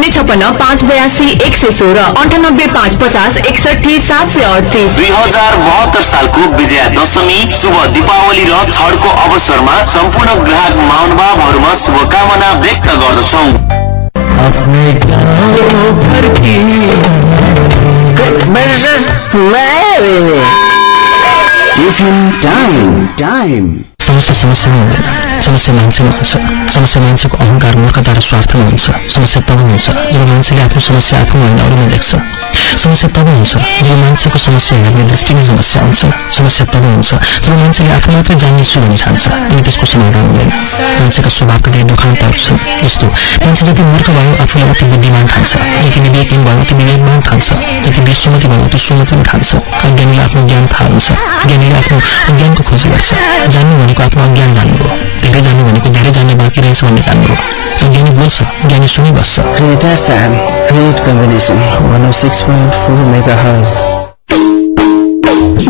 056 582 116 98 550 61 738 सालको विजया दशमी शुभ दीपावली र छठको अवसरमा सम्पूर्ण ग्राहक महानुभावहरुमा शुभकामना व्यक्त गर्दछौं। समस्या नै हुँदैन, समस्या मान्छेमा हुन्छ। समस्या मान्छेको अहंकार, मूर्खता र स्वार्थमा हुन्छ। समस्या तब हुन्छ जब मान्छेले आफ्नो समस्या आफूमा होइन अरूमा देख्छ। समस्या तब हुन्छ जब मान्छेको समस्या हेर्ने दृष्टिमा समस्या हुन्छ। समस्या तब हुन्छ जब मान्छेले आफू मात्रै जान्ने छु भनी ठान्छ अनि त्यसको समाधान हुँदैन। मान्छेका स्वभावका केही दोखान्तहरू छन्। जस्तो मान्छे जति मूर्ख भयो आफूलाई अति बुद्धिमान ठान्छ, जति विवेकहीन भयो अति विवेकवान ठान्छ, जति विश्वमती भयो अति सुमती ठान्छ। अज्ञानीले आफ्नो ज्ञान थाहा हुन्छ, ज्ञानीले आफ्नो अज्ञानको खोजी गर्छ। जान्नु भनेको आफ्नो अज्ञान जान्नु हो, धेरै जान्नु भनेको धेरै जान्ने बाँकी रहेछ भन्ने जान्नु हो। अज्ञानी बोल्छ, ज्ञानी सुनिबस्छ। Great FM, great combination, 106.4 MHz.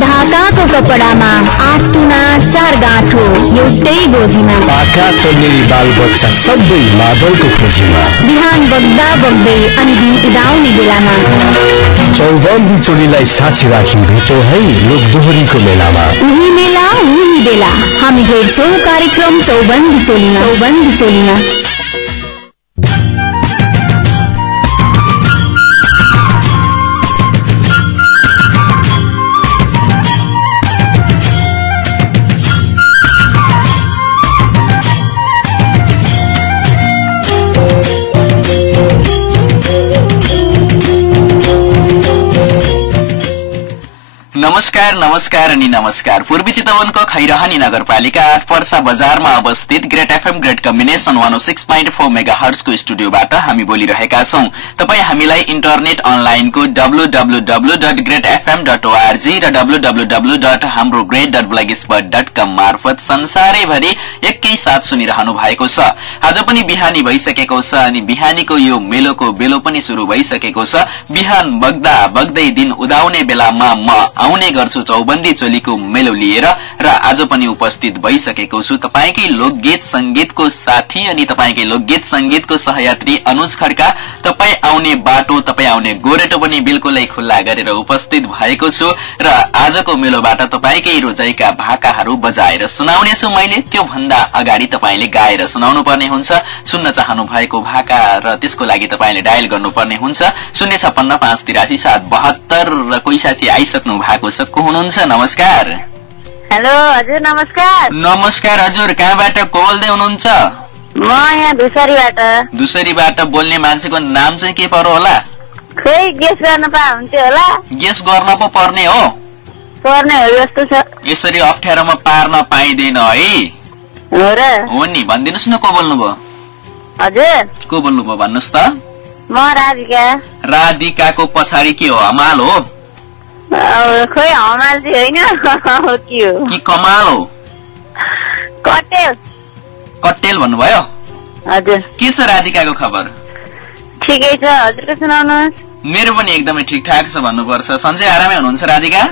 ढाकाको कपडामा 8 तुना 4 गाँठो एउटै गोजीमा, पाका तन्नेरी बाल बच्चा सबै मादलको खोजीमा, बिहान बग्दा बग्दै अनि दिन उदाउने बेलामा चौबन्दी चोलीलाई साक्षी राखी भेटौँ है लोक दोहोरीको मेलामा। उही मेला उही बेला हामी भेट्छौँ कार्यक्रम चौबन्दी चोलीमा। नमस्कार अनि नमस्कार। पूर्वी चितवनको खैरहनी नगरपालिका 8 पर्सा बजारमा अवस्थित great FM great combination 106.4 megahertz को स्टुडियोबाट हामी बोलिरहेका छौं। तपाई हामीलाई इन्टरनेट अनलाइनको www.greatfm.org र www.hamrogreat.blogspot.com मार्फत संसारैभरि एकै साथ सुनिरहनु भएको छ। आज पनि बिहानी भइसकेको छ अनि बिहानीको यो मेलोको बेलो पनि शुरू भइसकेको छ। बिहान बग्दा बग्दै दिन उदाउने बेलामा म आउने गर्छु चौबन्दी चोलीको मेलो लिएर र आज पनि उपस्थित भइसकेको छु तपाईकै लोकगीत संगीतको साथी अनि तपाईकै लोकगीत संगीतको सहयात्री अनुज खड्का। तपाई आउने बाटो, तपाई आउने गोरेटो पनि बिल्कुलै खुल्ला गरेर उपस्थित भएको छु र आजको मेलोबाट तपाईकै रोजाइका भाकाहरू बजाएर सुनाउने छु मैले। त्यो भन्दा अगाडि तपाईले गाएर सुनाउनु पर्ने हुन्छ। सुन्न चाहनु भएको भाका र त्यसको लागि तपाईले डायल गर्नुपर्ने हुन्छ 056 583 772 र कोही साथी आइसक्नु भएको छ। को हुनुहुन्छ? नमस्कार। हेलो हजुर नमस्कार। नमस्कार हजुर, कहाँबाट को बोल्दै हुनुहुन्छ? म यहाँ दुसरीबाट। दुसरीबाट बोल्ने मान्छेको नाम चाहिँ के पर्यो होला? खै गेस गर्न पाउन्थ्यो होला? गेस गर्न पो पर्ने हो? पर्ने हो जस्तो छ। यसरी अप्ठ्यारोमा पार्न पाइदैन है। हो र? हो नि, भनिदिनुस् न को बोल्नुभयो? हजुर को बोल्नुभयो भन्नुस् त? म राधिका। राधिकाको पछाडि के हो? हमाल हो? खोइ हमाल चाहिँ होइन के हो कि कमाल हो? कटेल। कटेल भन्नुभयो? हजुर। के छ राधिकाको खबर? ठिकै छ, हजुरको सुनाउनुहोस्। मेरो पनि एकदमै ठिकठाक छ भन्नुपर्छ। सन्चै आरामै हुनुहुन्छ राधिका?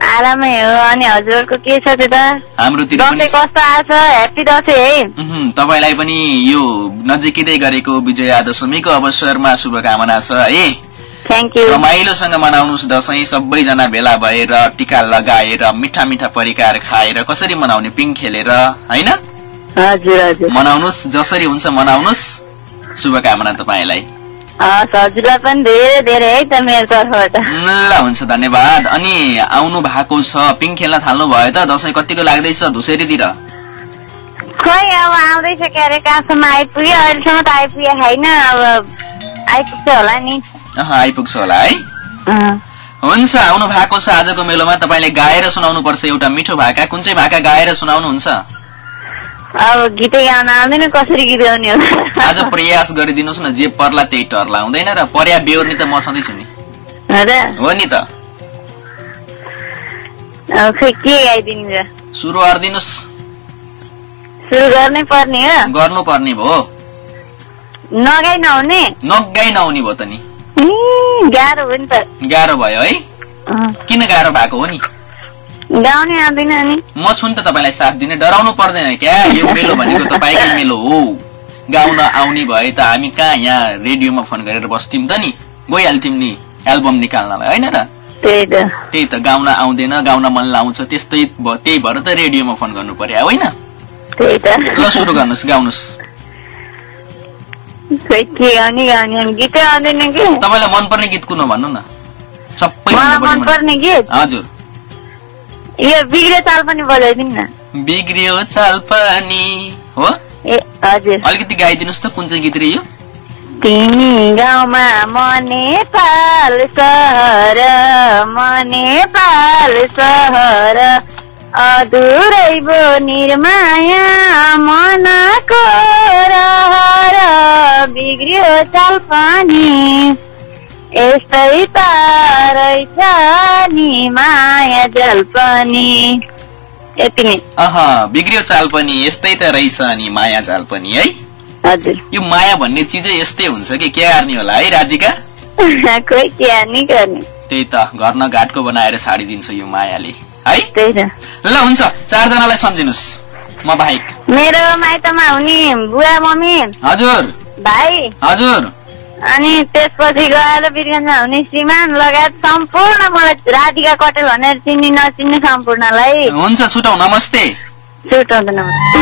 आरामै हो। अनि हजुरको के छ त्यता? हाम्रोतिर पनि कस्तो आछ? ह्यापी दशैं है। तपाईलाई पनि यो नजिकै गरेको विजया दशमीको अवसरमा शुभकामना छ है। Thank you. रमाइलोसँग मनाउनुस् दशैं। सबैजना भेला भएर टीका लगाएर मिठा मिठा परिकार खाएर कसरी मनाउने पिङ खेलेर हैन? हजुर हजुर। मनाउनुस् जसरी हुन्छ मनाउनुस्। शुभकामना तपाईलाई। हजुरलाई पनि धेरै धेरै है त मेरो तर्फबाट। ल हुन्छ, धन्यवाद। अनि आउनु भएको छ, पिङ खेल्न थाल्नु भयो त? दशैं कतिको लाग्दैछ धुसेरीतिर? खै अब आउँदैछ के अरे, कहाँसम्म आइपुग्यो? अहिलेसम्म त आइपुगे छैन, अब आइपुग्छ होला नि। आइपुग्छ होला है। हुन्छ, आउनु भएको छ आजको मेलोमा। तपाईले गाएर सुनाउनु पर्छ एउटा मिठो भाका। कुन चाहिँ भाका गाएर सुनाउनुहुन्छ? अब गीतै गाउन आउँदैन, कसरी गीत गाउने हो? आज प्रयास गरिदिनुस् न, जे पर्ला त्यही टर्ला, हुँदैन र? पर्या बेहोर्ने त म छँदैछु नि। हो नि त? खै के गाइदिनु र? सुरु गर्दिनुस्। सुरु गर्नै पर्ने हो? गर्नुपर्ने भयो। नगाइ नहुने? नगाइ नहुने भयो त नि। गाह्रो हो नि त। गाह्रो भयो है? किन गाह्रो भएको हो नि? गाउने आउँदैन नि। म छु नि त तपाईलाई साथ दिने, डराउनु पर्दैन क्या। यो मेलो भनेको तपाईकै मेलो हो। गाउन आउने भए त हामी कहाँ यहाँ रेडियोमा फोन गरेर बस्थ्यौं त नि, गइहाल्थ्यौं नि एल्बम निकाल्नलाई, हैन र? त्यही त गाउन आउँदैन, गाउन मन लाउँछ, त्यही भएर त रेडियोमा फोन गर्नु पर्यो होइन? ल सुरु गर्नुहोस्, गाउनुहोस्। तपाईँलाई मनपर्ने गीत कुन हो भन्नु न? मनपर्ने गीत हजुर यो बिग्रियो चाल पनि बजाइदिनु न। बिग्रियो चाल पनि हो, हजुर अलिकति गाइदिनुहोस् त, कुन चाहिँ गीत रे यो? तिमी गाउँमा म नेपाल सहर, म नेपाल सहर, अधुरै बो निर्माया मनको रहर, बिग्रियो चाल पनि यस्तै तारै छ नि माया जल पनि। यति नै। बिग्रियो चाल पनि यस्तै त रहेछ नि माया जाल पनि है। हजुर यो माया भन्ने चिजै यस्तै हुन्छ कि के गर्ने होला है राधिका? कोही के नि गर्ने। त्यही त घर न घाटको बनाएर छाडिदिन्छ यो मायाले है। त्यही त। ल हुन्छ, 4 जनालाई सम्झिनुस् म बाहेक। मेरो माइतमा हुने बुवा मम्मी, हजुर भाइ, हजुर, अनि त्यसपछि गएर बिरगञ्जमा हुने श्रीमान लगायत सम्पूर्ण मलाई राधिका कटेल भनेर चिन्ने नचिन्ने सम्पूर्णलाई हुन्छ छुटाउ, नमस्ते। छुटाउँदा नमस्ते।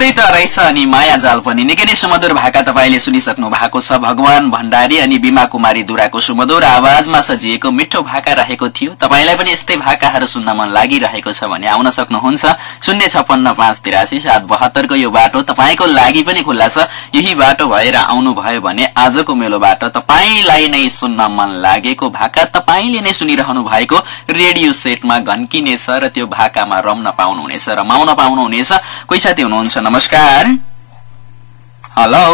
त्यस्तै त रहेछ अनि माया जाल पनि निकै नै सुमधुर भाका तपाईँले सुनिसक्नु भएको छ। भगवान भण्डारी अनि बिमा कुमारी दुराको सुमधुर आवाजमा सजिएको मिठो भाका रहेको थियो। तपाईँलाई पनि यस्तै भाकाहरू सुन्न मन लागिरहेको छ भने आउन सक्नुहुन्छ 0565883 को यो बाटो तपाईँको लागि पनि खुल्ला छ। यही बाटो भएर आउनु भयो भने आजको मेलोबाट तपाईँलाई नै सुन्न मन लागेको भाका तपाईँले नै सुनिरहनु भएको रेडियो सेटमा घन्किनेछ र त्यो भाकामा रम्न पाउनुहुनेछ, रमाउन पाउनुहुनेछ। कोही साथी हुनुहुन्छ? नमस्कार। हेलो,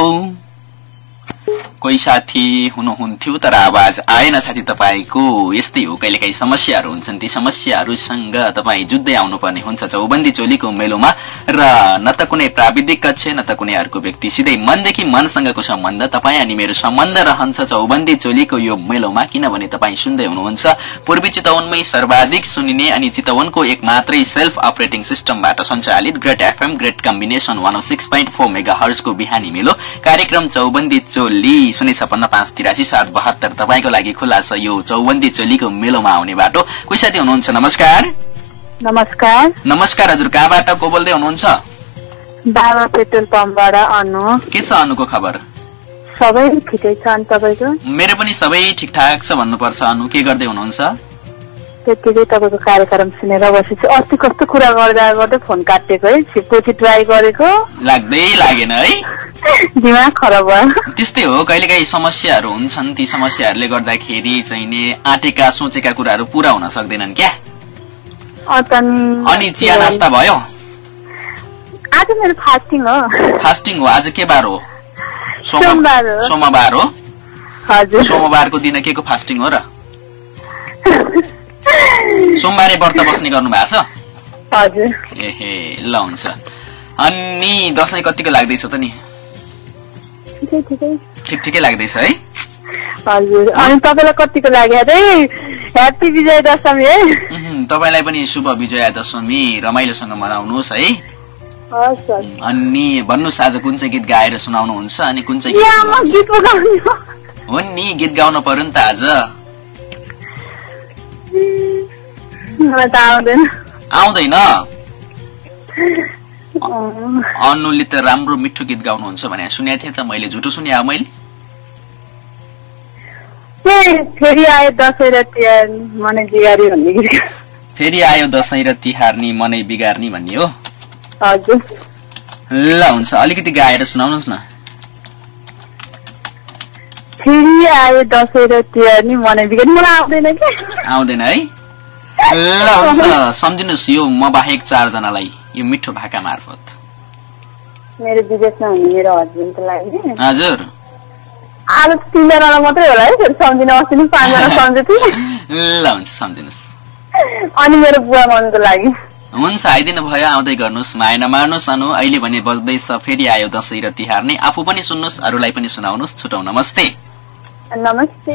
कोही साथी हुनुहुन्थ्यो तर आवाज आएन साथी तपाईको। यस्तै हो, कहिलेकाहीँ समस्याहरू हुन्छन्, ती समस्याहरूसँग तपाईँ जुझ्दै आउनुपर्ने हुन्छ चौबन्दी चोलीको मेलोमा। र न त कुनै प्राविधिक कक्ष न त कुनै अर्को व्यक्ति, सिधै मनदेखि मनसँगको सम्बन्ध तपाईँ अनि मेरो सम्बन्ध रहन्छ चौबन्दी चोलीको यो मेलोमा। किनभने तपाईँ सुन्दै हुनुहुन्छ पूर्वी चितवनमै सर्वाधिक सुनिने अनि चितवनको एक मात्रै सेल्फ अपरेटिङ सिस्टमबाट सञ्चालित great FM great combination 106.4 megahertz को बिहानी मेलो कार्यक्रम चौबन्दी चोली 0565883 तपाईको लागि खुला छ। यो चौबन्दी चोलीको मेलोमा आउने बाटो। कोही साथी हुनुहुन्छ? नमस्कार। नमस्कार। नमस्कार हजुर, कहाँबाट को बोल्दै हुनुहुन्छ? बाबा पेट्रोल पम्पबाट अनु। के छ अनुको खबर? सबै ठिकै छ। अनि तपाईको? मेरो पनि सबै ठिकठाक छ भन्नुपर्छ। अनु के गर्दै हुनुहुन्छ? त्यतिकै तपाईँको कार्यक्रम सुनेर बसेछु। अस्ति कस्तो कुरा गर्दा गर्दै फोन काटेको है, छिटपछि ट्राई गरेको लाग्दै लागेन है, दिमाग खराब भयो। त्यस्तै हो, कहिलेकाहीँ समस्याहरू हुन्छन्, ती समस्याहरूले गर्दाखेरि चाहिने आँटेका सोचेका कुराहरू पूरा हुन सक्दैनन् क्या। अनि चिया नास्ता भयो? आज मेरो फास्टिङ हो। फास्टिङ हो? आज के बार हो? सोमबार हो। हजुर, सोमबारको दिन के को फास्टिङ हो र? सोमबारे व्रत बस्ने गर्नु भएको छ? हजुर। एहे, ल हुन्छ। अनि दशैं कतिको लाग्दैछ त नि? ठिकै लाग्दैछ है? हजुर। अनि तपाईलाई कतिको लाग्यो रे? ह्यापी विजय दशमी है। तपाईलाई पनि शुभ विजय दशमी, रमाइलोसँग मनाउनुहोस् है। अनि भन्नुहोस् आज कुन चाहिँ गीत गाएर सुनाउनुहुन्छ? अनि कुन चाहिँ हो नि गीत गाउनु पर्यो नि त आज? आउँदैन? अनुले त राम्रो मिठो गीत गाउनुहुन्छ भने सुनेको थिएँ त मैले, झुटो सुने मैले? फेरि आयो दशैं र तिहार मनै बिगार्ने भन्ने गीत। फेरि आयो दशैं र तिहार नि मनै बिगार्ने भन्ने हो? हजुर। ल हुन्छ, अलिकति गाएर सुनाउनुहोस् न। फेरि आयो दशैं र तिहार नि मनै बिगार्ने, मलाई आउँदैन कि? आउँदैन है? ल हुन्छ, सम्झिनुहोस् यो म बाहेक 4 जनालाई यो मिठो भाका मार्फत। मेरो विदेशमा हुने मेरो हस्बेन्डको लागि। हजुर। आज 3 जनालाई मात्रै होला है, फेरि सम्झिन अस्ति नि 5 जना सम्झेँ। ल हुन्छ, सम्झिनुहोस्। अनि मेरो बुवा मम्मीको लागि। हुन्छ, आइदिनु भयो, आउँदै गर्नुहोस्, माया नमार्नुहोस्। अनु अहिले भने बज्दैछ फेरि आयो दशैं र तिहार नै। आफू पनि सुन्नुहोस्, अरूलाई पनि सुनाउनुहोस्। छुटौ, नमस्ते। नमस्ते।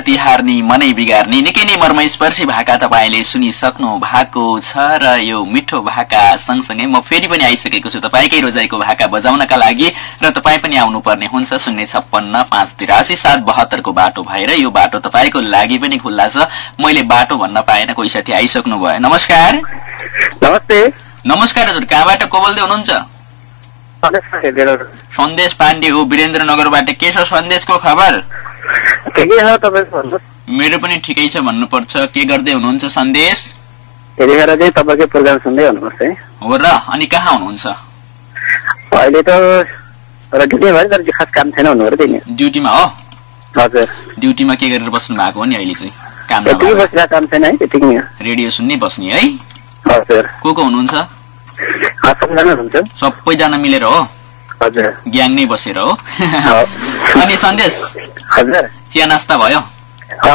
तिहार नि मनै बिगार्ने निकै नै मर्मस्पर्शी भाका तपाईँले सुनिसक्नु भएको छ र यो मिठो भाका सँगसँगै म फेरि पनि आइसकेको छु तपाईँकै रोजाइको भाका बजाउनका लागि र तपाईँ पनि आउनुपर्ने हुन्छ 056-583-772 को बाटो भएर यो बाटो तपाईँको लागि पनि खुल्ला छ। मैले बाटो भन्न पाएन, कोही साथी आइसक्नु भयो। नमस्कार। नमस्ते। नमस्कार हजुर, कहाँबाट को बोल्दै हुनुहुन्छ? सन्देश पाण्डे हो, वीरेन्द्रनगरबाट। के छ सन्देशको खबर? मेरो पनि ठिकै छ भन्नुपर्छ। के गर्दै हुनुहुन्छ सन्देश? यतिखेर चाहिँ तपाईँकै प्रोग्राम सुन्दै हुनुपर्छ है। हो र, अनि कहाँ हुनुहुन्छ? अहिले त ड्युटीमा भयो, तर खास काम छैन हुनु पर्यो नि। ड्युटीमा हो? हजुर। ड्युटीमा के गरेर बस्नु भएको हो नि अहिले चाहिँ? काम काम छैन है, त्यतिकै नि। रेडियो सुन्नै बस्ने है? हजुर। को हुनुहुन्छ? सबैजना मिलेर हो? हजुर। ग्याङ नै बसेर हो? अनि सन्देश चिया नास्ता भयो?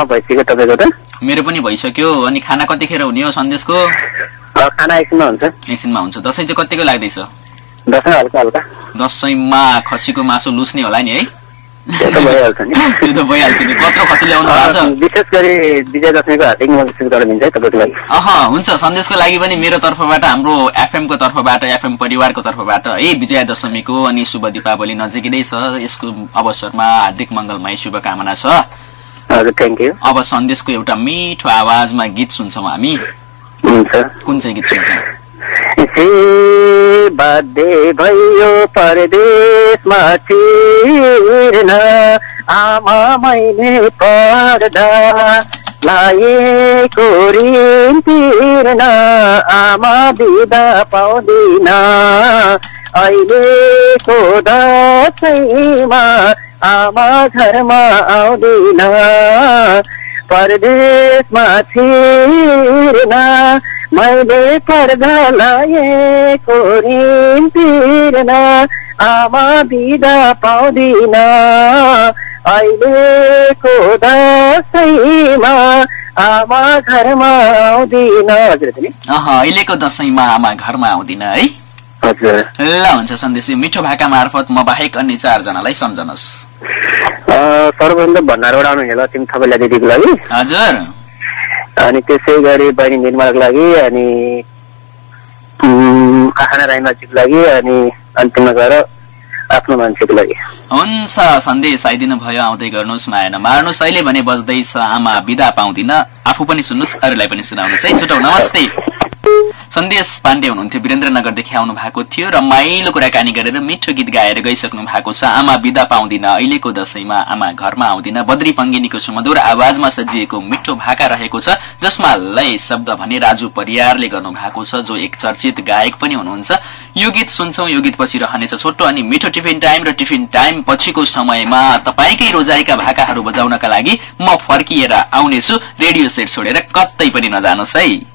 भइसक्यो। तपाईँको त? मेरो पनि भइसक्यो। अनि खाना कतिखेर हुने हो सन्देशको? खाना एकछिनमा हुन्छ। एकछिनमा हुन्छ। दसैँ चाहिँ कतिको लाग्दैछ? दसैँ हल्का हल्का। दसैँमा खसीको मासु लुस्ने होला नि है? त्यो त भइहाल्छ नि। त्यो त भइहाल्छ नि। कत्रो खसी ल्याउनु भएको छ? विशेष गरी विजय दशमीको हार्दिक शुभकामना दिन्छ है तपाईँको लागि। हुन्छ, सन्देशको लागि पनि मेरो तर्फबाट, हाम्रो एफएम को तर्फबाट, एफएम परिवारको तर्फबाट है विजया दशमीको अनि शुभ दीपावली नजिकै छ, यसको अवसरमा हार्दिक मङ्गलमय शुभकामना छ। हजुर, थ्याङ्क यू। अब सन्देशको एउटा मिठो आवाजमा गीत सुन्छौँ हामी। कुन चाहिँ गीत सुन्छौँ? बाध्य भयो परदेशमा छिर्न, आमा मैले पर्दा लाएको ऋण तिर्न, आमा बिदा पाउँदिन अहिलेको दसैँमा, आमा घरमा आउँदिन परदेशमा छिर्न, मैले पर्दा लाएको ऋण तिर्न, आमा बिदा पाउँदिन अहिलेको दसैँमा, आमा घरमा आउँदिन। हजुर अहिलेको दसैँमा आमा घरमा आउँदिन है? हजुर। ल हुन्छ सन्देश, मिठो भाका मार्फत म बाहेक अन्य 4 जनालाई सम्झनुहोस्। सर्वभन्दा भण्डारबाट आउनु होला तिमी तपाईँलाई दिदीको लागि। हजुर। अनि त्यसै गरी बहिनी निर्मलाको लागि, अनि आखाना राईमाझीको लागि, अनि अन्तिममा गएर आफ्नो मान्छेको लागि। हुन्छ, सन्देश आइदिनु भयो, आउँदै गर्नुहोस्, माया नमार्नुहोस्। अहिले भने बज्दैछ आमा बिदा पाउँदिन। आफू पनि सुन्नुहोस्, अरूलाई पनि सुनाउनुहोस् है। छुटौ। नमस्ते। सन्देश पाण्डे हुनुहुन्थ्यो, वीरेन्द्रनगरदेखि आउनु भएको थियो। रमाइलो कुराकानी गरेर मिठो गीत गाएर गइसक्नु भएको छ। आमा बिदा पाउँदिन अहिलेको दसैँमा, आमा घरमा आउँदिन। बद्री पङ्गिनीको सुमधुर आवाजमा सजिएको मिठो भाका रहेको छ, जसमा लय शब्द भने राजु परियारले गर्नु भएको छ, जो एक चर्चित गायक पनि हुनुहुन्छ। यो गीत सुन्छौँ। यो गीत पछि रहनेछ छोटो अनि मिठो टिफिन टाइम, र टिफिन टाइम पछिको समयमा तपाईकै रोजाइका भाकाहरू बजाउनका लागि म फर्किएर आउनेछु। रेडियो सेट छोडेर कतै पनि नजानुहोस् है।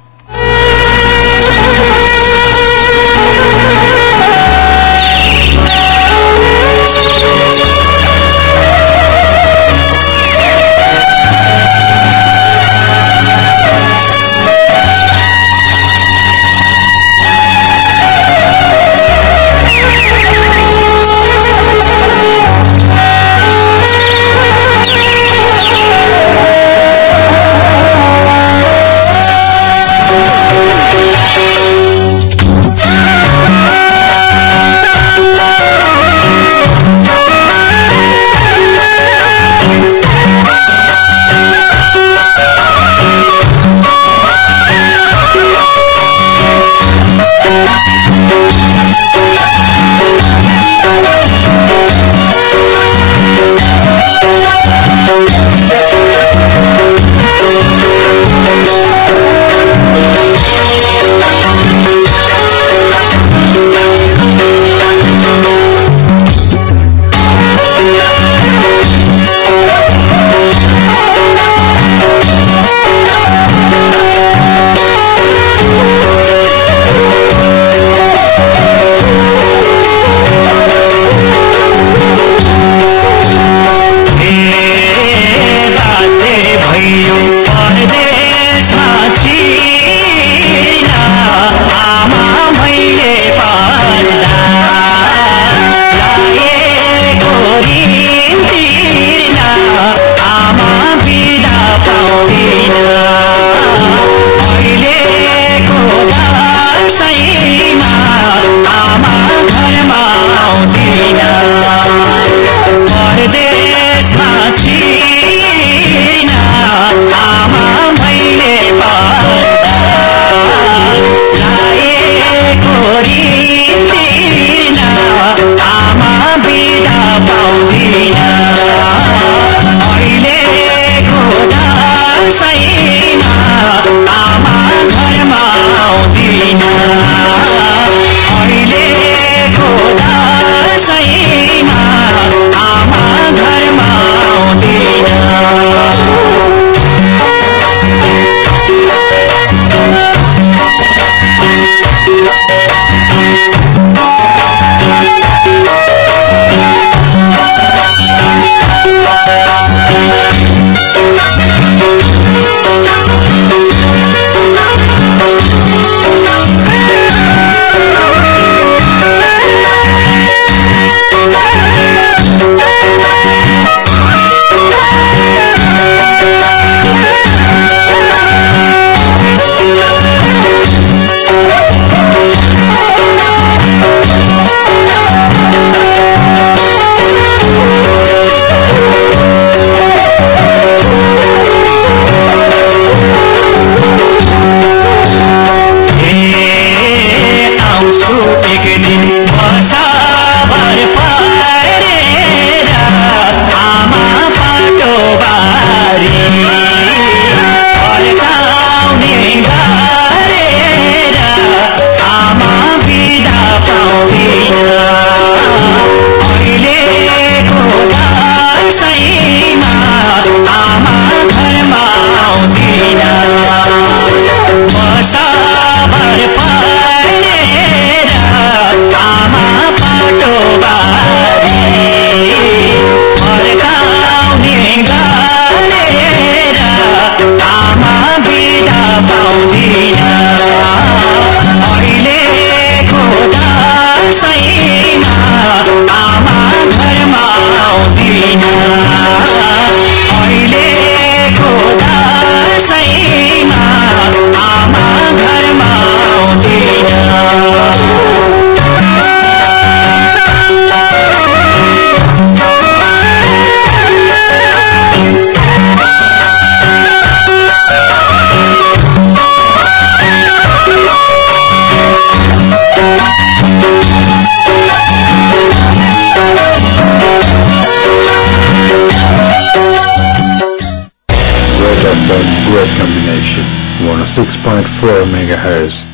106.4 megahertz.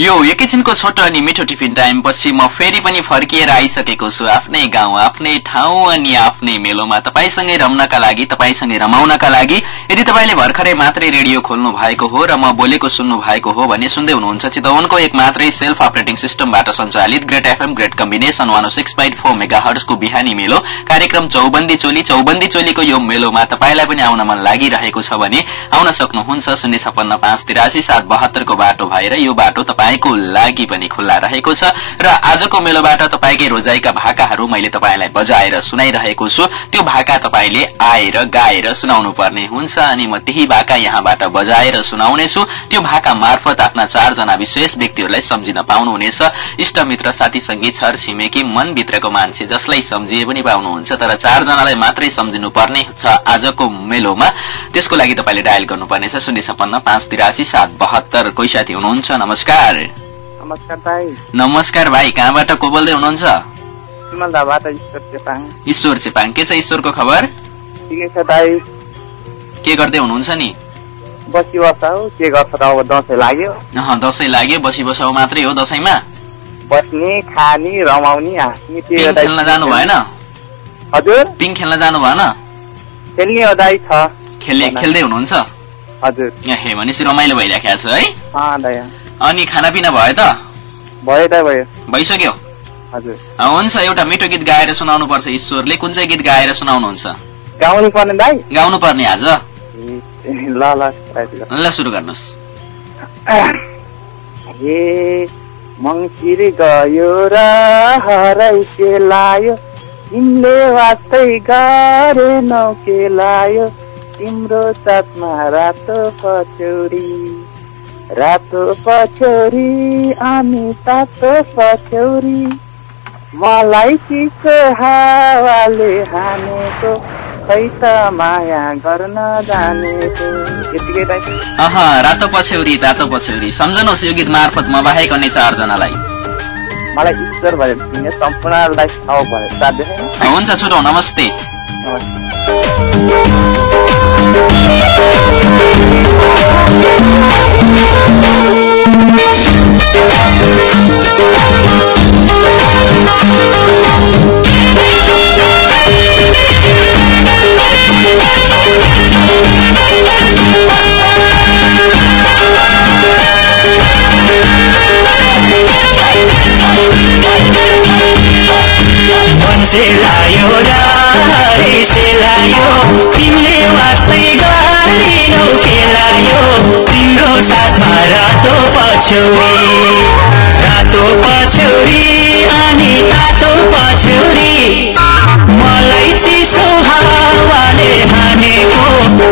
यो एकैछिनको छोटो अनि मिठो टिफिन टाइम पछि म फेरि पनि फर्किएर आइसकेको छु आफ्नै गाउँ आफ्नै ठाउँ अनि आफ्नै मेलोमा तपाईसँगै रम्नका लागि तपाईसँगै रमाउनका लागि। यदि तपाईले भर्खरै मात्रै रेडियो खोल्नु भएको हो र म बोलेको सुन्नु भएको हो भने सुन्दै हुनुहुन्छ चितवनको एक मात्रै सेल्फ अपरेटिङ सिस्टमबाट सञ्चालित ग्रेट एफएम ग्रेट कम्बिनेसन 106.4 मेगाहर्ट्जको बिहानी मेलो कार्यक्रम चौबन्दी चोली। चौबन्दी चोलीको यो मेलोमा तपाईलाई पनि आउन मन लागिरहेको छ भने आउन सक्नुहुन्छ 05658837772 को बाटो भएर। यो बाटो तपाईको लागि पनि खुल्ला रहेको छ र आजको मेलोबाट तपाईकै रोजाइका भाकाहरू मैले तपाईलाई बजाएर सुनाइरहेको छु। त्यो भाका तपाईले आएर गाएर सुनाउनु पर्ने हुन्छ अनि म त्यही भाका यहाँबाट बजाएर सुनाउने छु। त्यो भाका मार्फत आफ्ना 4 जना विशेष व्यक्तिहरूलाई सम्झिन पाउनुहुनेछ। इष्टमित्र साथी संगी छर छिमेकी मनभित्रको मान्छे जसलाई सम्झिए पनि पाउनुहुन्छ, तर 4 जनालाई मात्रै सम्झिनु पर्ने छ आजको मेलोमा। त्यसको लागि तपाईले डायल गर्नुपर्नेछ 05658837772। कोही साथी हुनुहुन्छ? नमस्कार। नमस्कार भाइ। नमस्कार भाइ, कहाँबाट को बोल्दै हुनुहुन्छ? ईश्वर चेपाङ। के छ ईश्वरको खबर? ठिकै छ भाइ। के गर्दै हुनुहुन्छ नि? बसी बसाउ। के गर्छ त, अब दसैँ लाग्यो। दसैँ लाग्यो, बसी बसाउ मात्रै हो दसैँमा? बस्ने, खाने, रमाउने, हाँस्ने। पिङ खेल्न जानु भएन? हजुर, पिङ खेल्न जानु भएन? खेल्ने अदाई छ। खेल्दै हुनुहुन्छ? हजुर। हे भनेपछि रमाइलो भइराखेको छ है? अनि खानापिना भयो त? भयो त भयो। भइसक्यो? हजुर। हुन्छ, एउटा मिठो गीत गाएर सुनाउनु पर्छ ईश्वरले। कुन चाहिँ गीत गाएर सुनाउनुहुन्छ? गाउनु पर्ने दाइ? गाउनु पर्ने आज? ल ल सुरु गर्नुहोस्। हे मङ्सिर गयो र हराइ केलायो, तिमीले वास्तै गरेनौ केलायो, तिम्रो साथमा रातो पछौरी, रातो पछौरी अनि तातो पछौरी, मलाई चिसो हावाले हानेको, खै त माया गर्न जानेको। यतिकै दाइ? रातो पछौरी तातो पछौरी। सम्झनुहोस् यो गीत मार्फत म बाहेक अन्य 4 जनालाई। मलाई ईश्वर भयो सम्पूर्णलाई आऊ भयो साथ देखेँ। हुन्छ, छुटौ। नमस्ते। सेलायो र सेलायो, तिमीले वास्तै गरेनौ केलायो, तिम्रो साथमा रातो पछौरी, रातो पछौरी अनि तातो पछौरी, मलाई चिसो हावाले हानेको,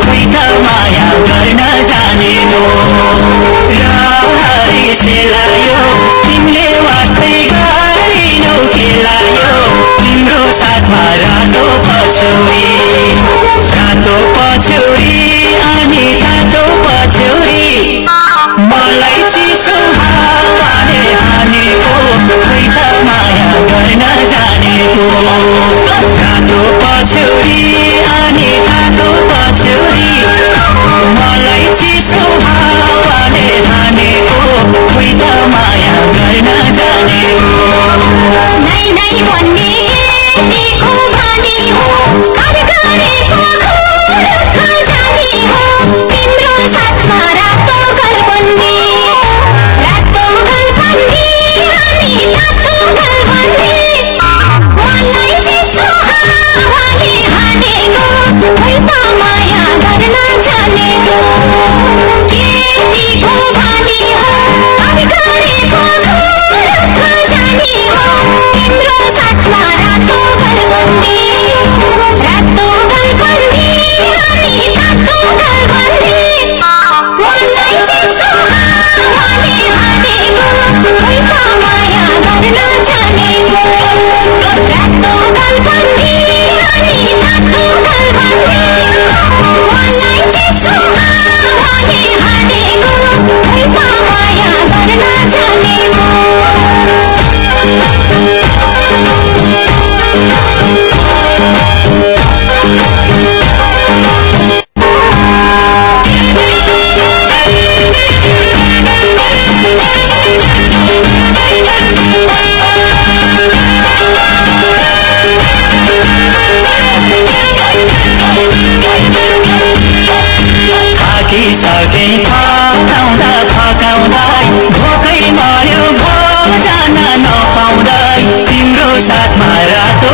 खोइ त माया गर्न जानेको। र सेलायो, तिमीले वास्तै गरेनौ केलायो, तिम्रो साथमा रातो पछौरी, रातो पछौरी अनि तातो पछौरी, मलाई चिसो हावाले हानेको, खोइ त माया गर्न जानेको। रातो पछौरी अनि तातो पछौरी, मलाई चिसो हावाले हानेको, खोइ त माया गर्न जानेको। नै नै भन्ने देखो बानी हो, गरेको दुःख जानी हो, तिम्रो साथमा रातो गलबन्दी, रातो गलबन्दी अनि तातो गलबन्दी, मलाई चिसो हावाले हानेको, खोइ त माया गर्न जानेको। के देखो बानी हो, गरेको दुःख जानी हो, तिम्रो साथमा थाकिसके फकाउँदा फकाउँदै भोकै मर्यो भोजन नपाउँदै तिम्रो साथमा रातो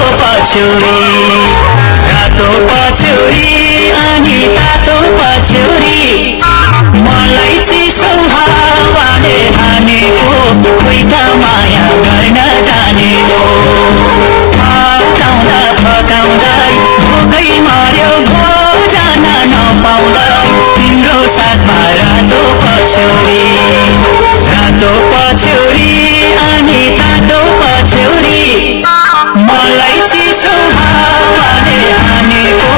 पछ्यौरी अनि तातो पछ्यौरी मलाई चिसो हावाले हानेको खोइ त माया गर्न जानेको फकाउँदा फकाउँदै भोकै मर्यो भोजन नपाउँदै तिम्रो साथमा रातो पछ्यौरी अनि तातो पछ्यौरी मलाई चिसो हावाले हानेको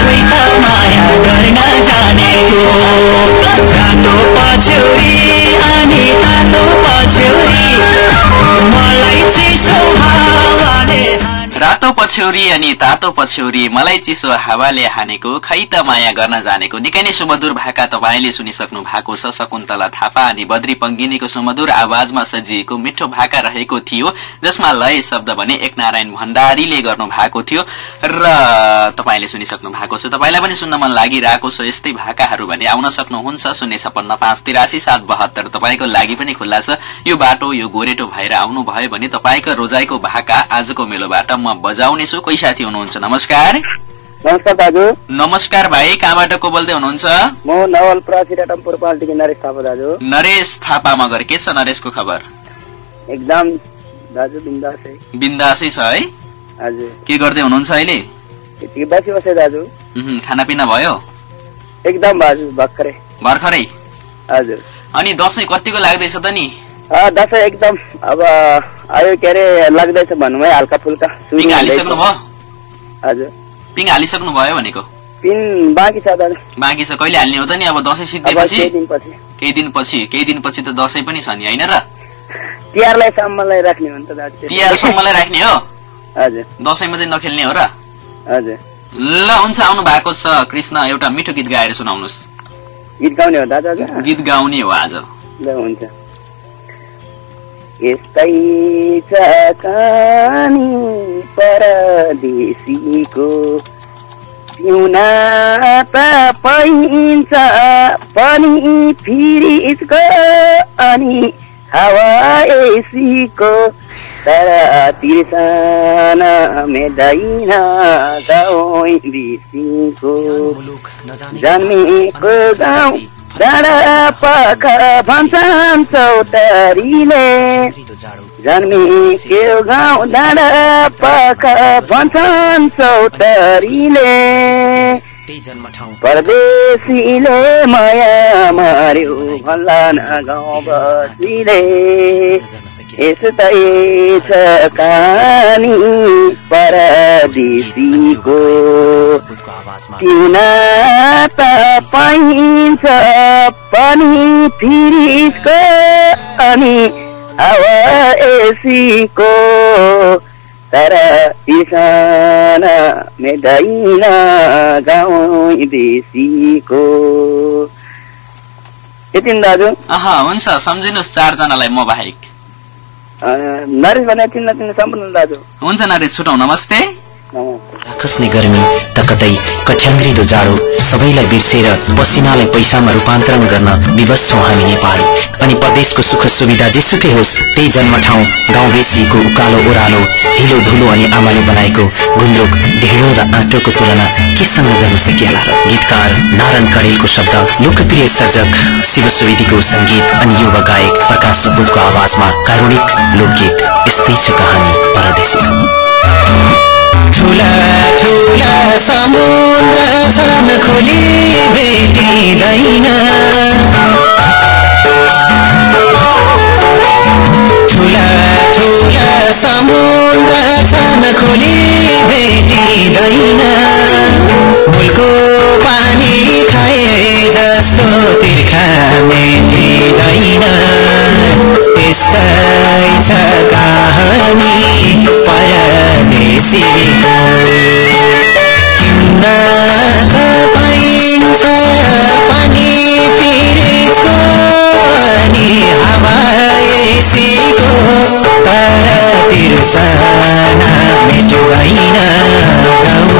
खोइ त माया गर्न जानेको रातो पछ्यौरी अनि तातो पछ्यौरी मलाई चिसो हावाले रातो पछ्यौरी अनि तातो पछ्यौरी मलाई चिसो हावाले हानेको खै त माया गर्न जानेको। निकै नै सुमधुर भाका तपाईले सुनिसक्नु भएको छ। शकुन्तला थापा अनि बद्री पंगिनीको सुमधुर आवाजमा सजिएको मिठो भाका रहेको थियो, जसमा लय शब्द भने एकनारायण भण्डारीले गर्नु भएको थियो र तपाईले सुनिसक्नु भएको छ। तपाईलाई पनि सुन्न मन लागिरहेको छ यस्तै भाकाहरू भने आउन सक्नुहुन्छ 05658837772 तपाईको लागि पनि खुल्ला छ। यो बाटो यो गोरेटो भएर आउनु भयो भने तपाईको रोजाइको भाका आजको मेलोबाट म बजाउने छु। कोही साथी हुनुहुन्छ? नमस्कार। नमस्कार दाजु। नमस्कार भाइ, कहाँबाट को बोल्दै हुनुहुन्छ? म नवलपरासी रतनपुर पाल्टीको नरेश थापा दाजु। नरेश थापा मगर, के छ नरेशको खबर? एकदम दाजु बिन्दासै। बिन्दासै छ है? हजुर। के गर्दै हुनुहुन्छ अहिले? बसी बसे दाजु। खानापिना भयो? एकदम दाजु भर्खरै। भर्खरै? हजुर। अनि दशैं कतिको लाग्दैछ त नि? दशैं एकदम अब आयो के अरे लाग्दैछ भनौँ है, हल्का फुल्का। पिङ हालिसक्नु भयो? हजुर। पिङ हालिसक्नु भयो भनेको? पिन बाँकी छ दाजु। बाँकी छ, कहिले हाल्ने हो त नि? अब दशैं सिद्धिएपछि? केही दिनपछि त दशैं पनि छ नि, हैन र? तिहारलाई सम्मलाई राख्ने हो नि त दाजु। तिहार सम्मलाई राख्ने हो? हजुर। दशैंमा चाहिँ नखेल्ने हो र? हजुर। ल हुन्छ, आउनु भएको छ कृष्ण, एउटा मिठो गीत गाएर सुनाउनुस्। गीत गाउने हो दाजु? गीत गाउने हो आज। ल हुन्छ। यस्तै छ कहानी परदेशीको, पिउन त पाइन्छ पनि फ्रिजको अनि हावा एसीको, तर तिर्सना मेट्दैन गाउँ बिर्सीको। जन्मेको गाउँ डाँडा पाखा भन्छन् चौतारीले, जन्मेको गाउँ डाँडा पाखा भन्छन् चौतारीले, परदेशीले माया मार्यो भन्लान् गाउँवासीले। यस्तै छ कहानी परदेशीको, पिउन त पाइन्छ पनि फ्रिजको अनि हावा एसीको, तर तिर्सना मेट्दैन गाउँ बेसीको। यति दाजु? हुन्छ, सम्झिनुहोस् 4 जनालाई म बाहेक। नरेश भने चिन्न सम्पूर्ण दाजु। हुन्छ नरेश, छुटाउ। नमस्ते। खस्ने गर्मी त कतै कठ्याङ्ग्रिदो जाडो, सबैलाई बिर्सेर पसिनालाई पैसामा रूपान्तरण गर्न विवश छौं हामी नेपाली। अनि परदेशको सुख सुविधा जेसुकै होस्, त्यही जन्म ठाउँ गाउँ बेसीको उकालो ओह्रालो, हिलो धुलो अनि आमाले बनाएको गुन्द्रुक ढेँडो र आँटोको तुलना केसँग गर्न सकिएला र? गीतकार नारायण कणेलको शब्द, लोकप्रिय सर्जक शिव सुवेदीको संगीत अनि युवा गायक प्रकाश सपुतको आवाजमा कारुणिक लोकगीत यस्तै छ कहानी परदेशीको। ठुला ठुला समुद्र छन् खोली भेटिँदैन, ठुला ठुला समुद्र छन् खोली भेटिँदैन, मूलको पानी खाए जस्तो तिर्खा मेटिँदैन। यस्तै छ कहानी परदेशीको, किन्न त पाइन्छ पनि फ्रिजको अनि हावा एसीको, तर तिर्सना मेट्दैन गाउँ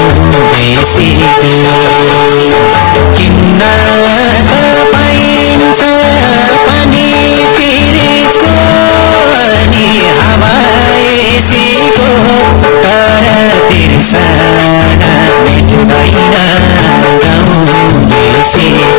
बेसी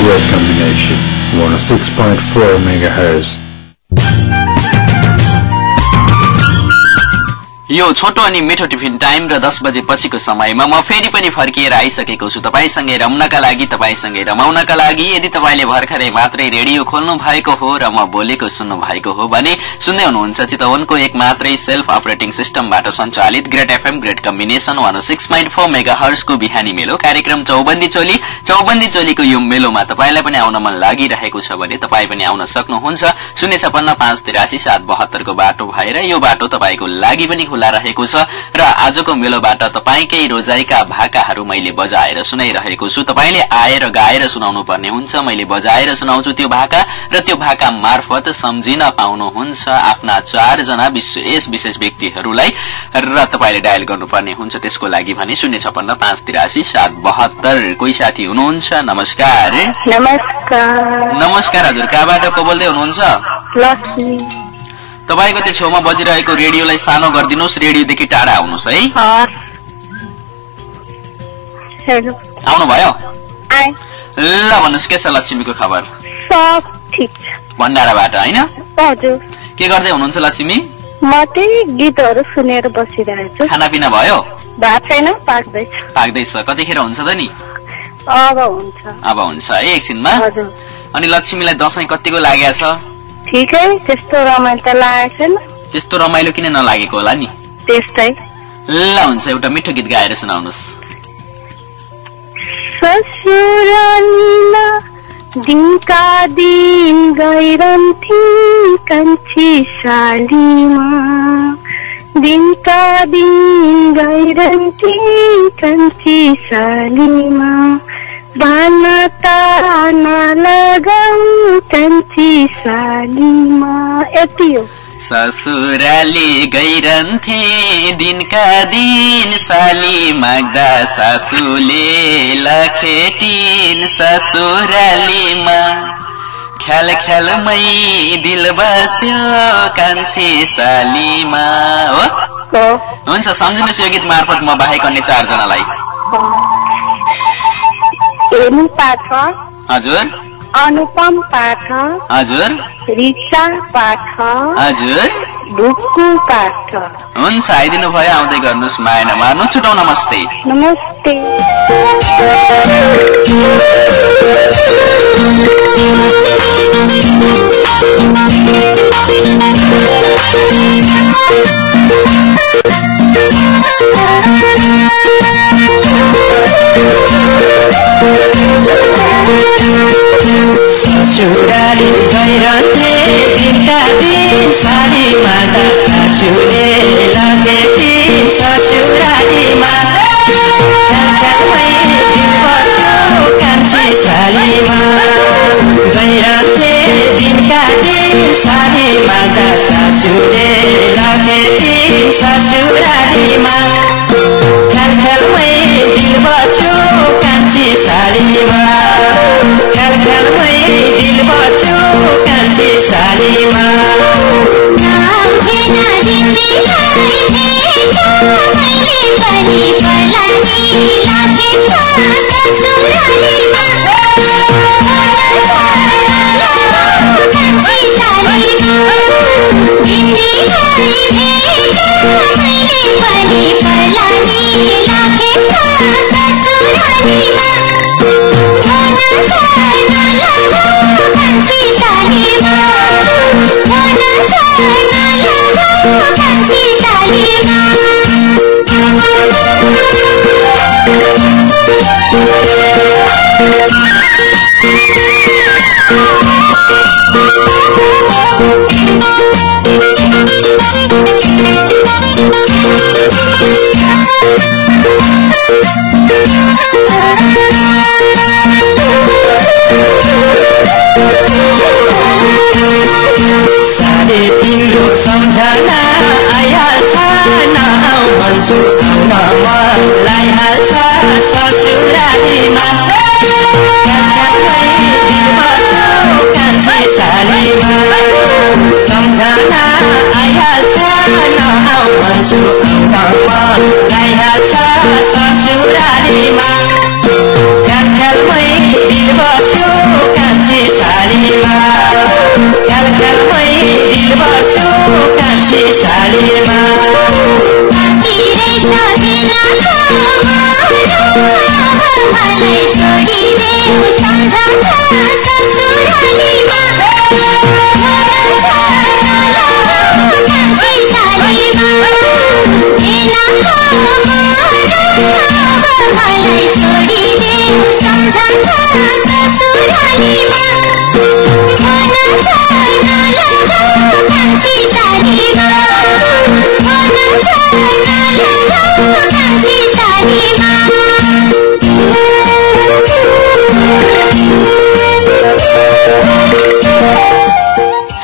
Great combination, 106.4 megahertz. यो छोटो अनि मिठो टिफिन टाइम र 10 बजे पछिको समयमा म फेरि पनि फर्किएर आइसकेको छु तपाईसँगै रम्नका लागि तपाईसँगै रमाउनका लागि। यदि तपाईले भर्खरै मात्रै रेडियो खोल्नु भएको हो र म बोलेको सुन्नु भएको हो भने सुन्दै हुनुहुन्छ चितवनको एक मात्रै सेल्फ अपरेटिङ सिस्टमबाट सञ्चालित great FM great combination 106.4 megahertz को बिहानी मेलो कार्यक्रम चौबन्दी चोली। चौबन्दी चोलीको यो मेलोमा तपाईलाई पनि आउन मन लागिरहेको छ भने तपाई पनि आउन सक्नुहुन्छ 056538772 को बाटो भएर। यो बाटो तपाईको लागि पनि रहेको छ र आजको मेलोबाट तपाईकै रोजाइका भाकाहरू मैले बजाएर सुनाइरहेको छु। तपाईले आएर गाएर सुनाउनु पर्ने हुन्छ, मैले बजाएर सुनाउँछु त्यो भाका र त्यो भाका मार्फत सम्झिन पाउनुहुन्छ आफ्ना 4 जना विशेष व्यक्तिहरूलाई र तपाईले डायल गर्नुपर्ने हुन्छ। त्यसको लागि भने 056538772। कोही साथी हुनुहुन्छ? नमस्कार। नमस्कार हजुर, कहाँबाट को बोल्दै हुनुहुन्छ? लक्ष्मी। तपाईको त्यो छेउमा बजिरहेको रेडियोलाई सानो गरिदिनुस्, रेडियोदेखि टाढा आउनुस् है। आउनु भयो? ल भन्नुस् के छ लक्ष्मीको खबर? सब ठीक छ। भण्डाराबाट हैन? हजुर। के गर्दै हुनुहुन्छ लक्ष्मी? म त्यही गीतहरु सुनेर बसिरहेको छु। खानापिना भयो? भात छैन, पाक्दैछ। पाक्दैछ। कतिखेर हुन्छ त नि? अब हुन्छ। अब हुन्छ है एकछिनमा। हजुर। अनि लक्ष्मीलाई दशैं कतिको लागेको छ? ठिकै, त्यस्तो रमाइलो त लागेको छैन। त्यस्तो रमाइलो किन नलागेको होला नि? त्यस्तै। ल हुन्छ, एउटा मिठो गीत गाएर सुनाउनुस्। ससुरालीमा दिनका दिन गइरहन्थे कान्छी सालीमा, दिनका दिन गइरहन्थे कान्छी सालीमा, बाना ताना लगाऊ कान्छी सालीमा। यति हो। ससुराली गइरहन्थे दिनका दिन साली माग्दा सासुले लखेटिन ससुरालीमा, ख्याल ख्यालमै दिल बस्यो कान्छी सालीमा। हो हुन्छ, सम्झिनुहोस् यो गीत मार्फत म बाहेक अन्य 4 जनालाई। हेमु पाठक। हजुर। अनुपम पाठक। हजुर। रिचा पाठक। हजुर। ढुक्कु पाठक। हुन्छ, आइदिनु भयो, आउँदै गर्नुहोस्, माया नमार्नु, छुटाउ। नमस्ते। नमस्ते। ससुराली गइरहन्थे दिनका दिन साली माग्दा सासुले लखेटिन ससुरालीमा, ख्यालमै दिल बस्यो कान्छी सालीमा, गइरहन्थे दिनका दिन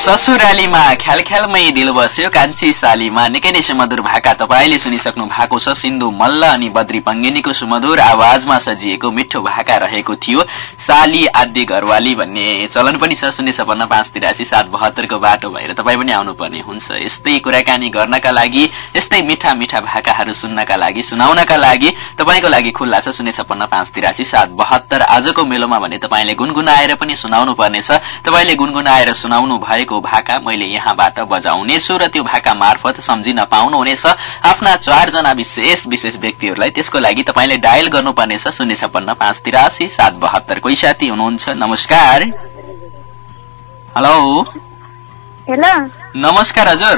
ससुरालीमा ख्याल ख्यालमै दिल बस्यो कान्छी सालीमा निकै नै सुमधुर भाका तपाईले सुनिसक्नु भएको छ। सिन्धु मल्ल अनि बद्री पङ्गेनीको सुमधुर आवाजमा सजिएको मिठो भाका रहेको थियो। साली आद्य घरवाली भन्ने चलन पनि छ। 0565883 को बाटो भएर तपाईँ पनि आउनुपर्ने हुन्छ। यस्तै कुराकानी गर्नका लागि, यस्तै मिठा मिठा भाकाहरू सुन्नका लागि, सुनाउनका लागि तपाईको लागि खुल्ला छ 0565883 आजको मेलोमा भने तपाईले गुनगुनाएर पनि सुनाउनु पर्नेछ। तपाईले गुनगुनाएर सुनाउनु भएको भाका मैले यहाँबाट बजाउनेछु र त्यो भाका मार्फत सम्झिन पाउनुहुनेछ आफ्ना 4 जना विशेष व्यक्तिहरूलाई। त्यसको लागि तपाईले डायल गर्नुपर्नेछ 0565883 कोही साथी हुनुहुन्छ? नमस्कार। हेलो हेलो नमस्कार हजुर।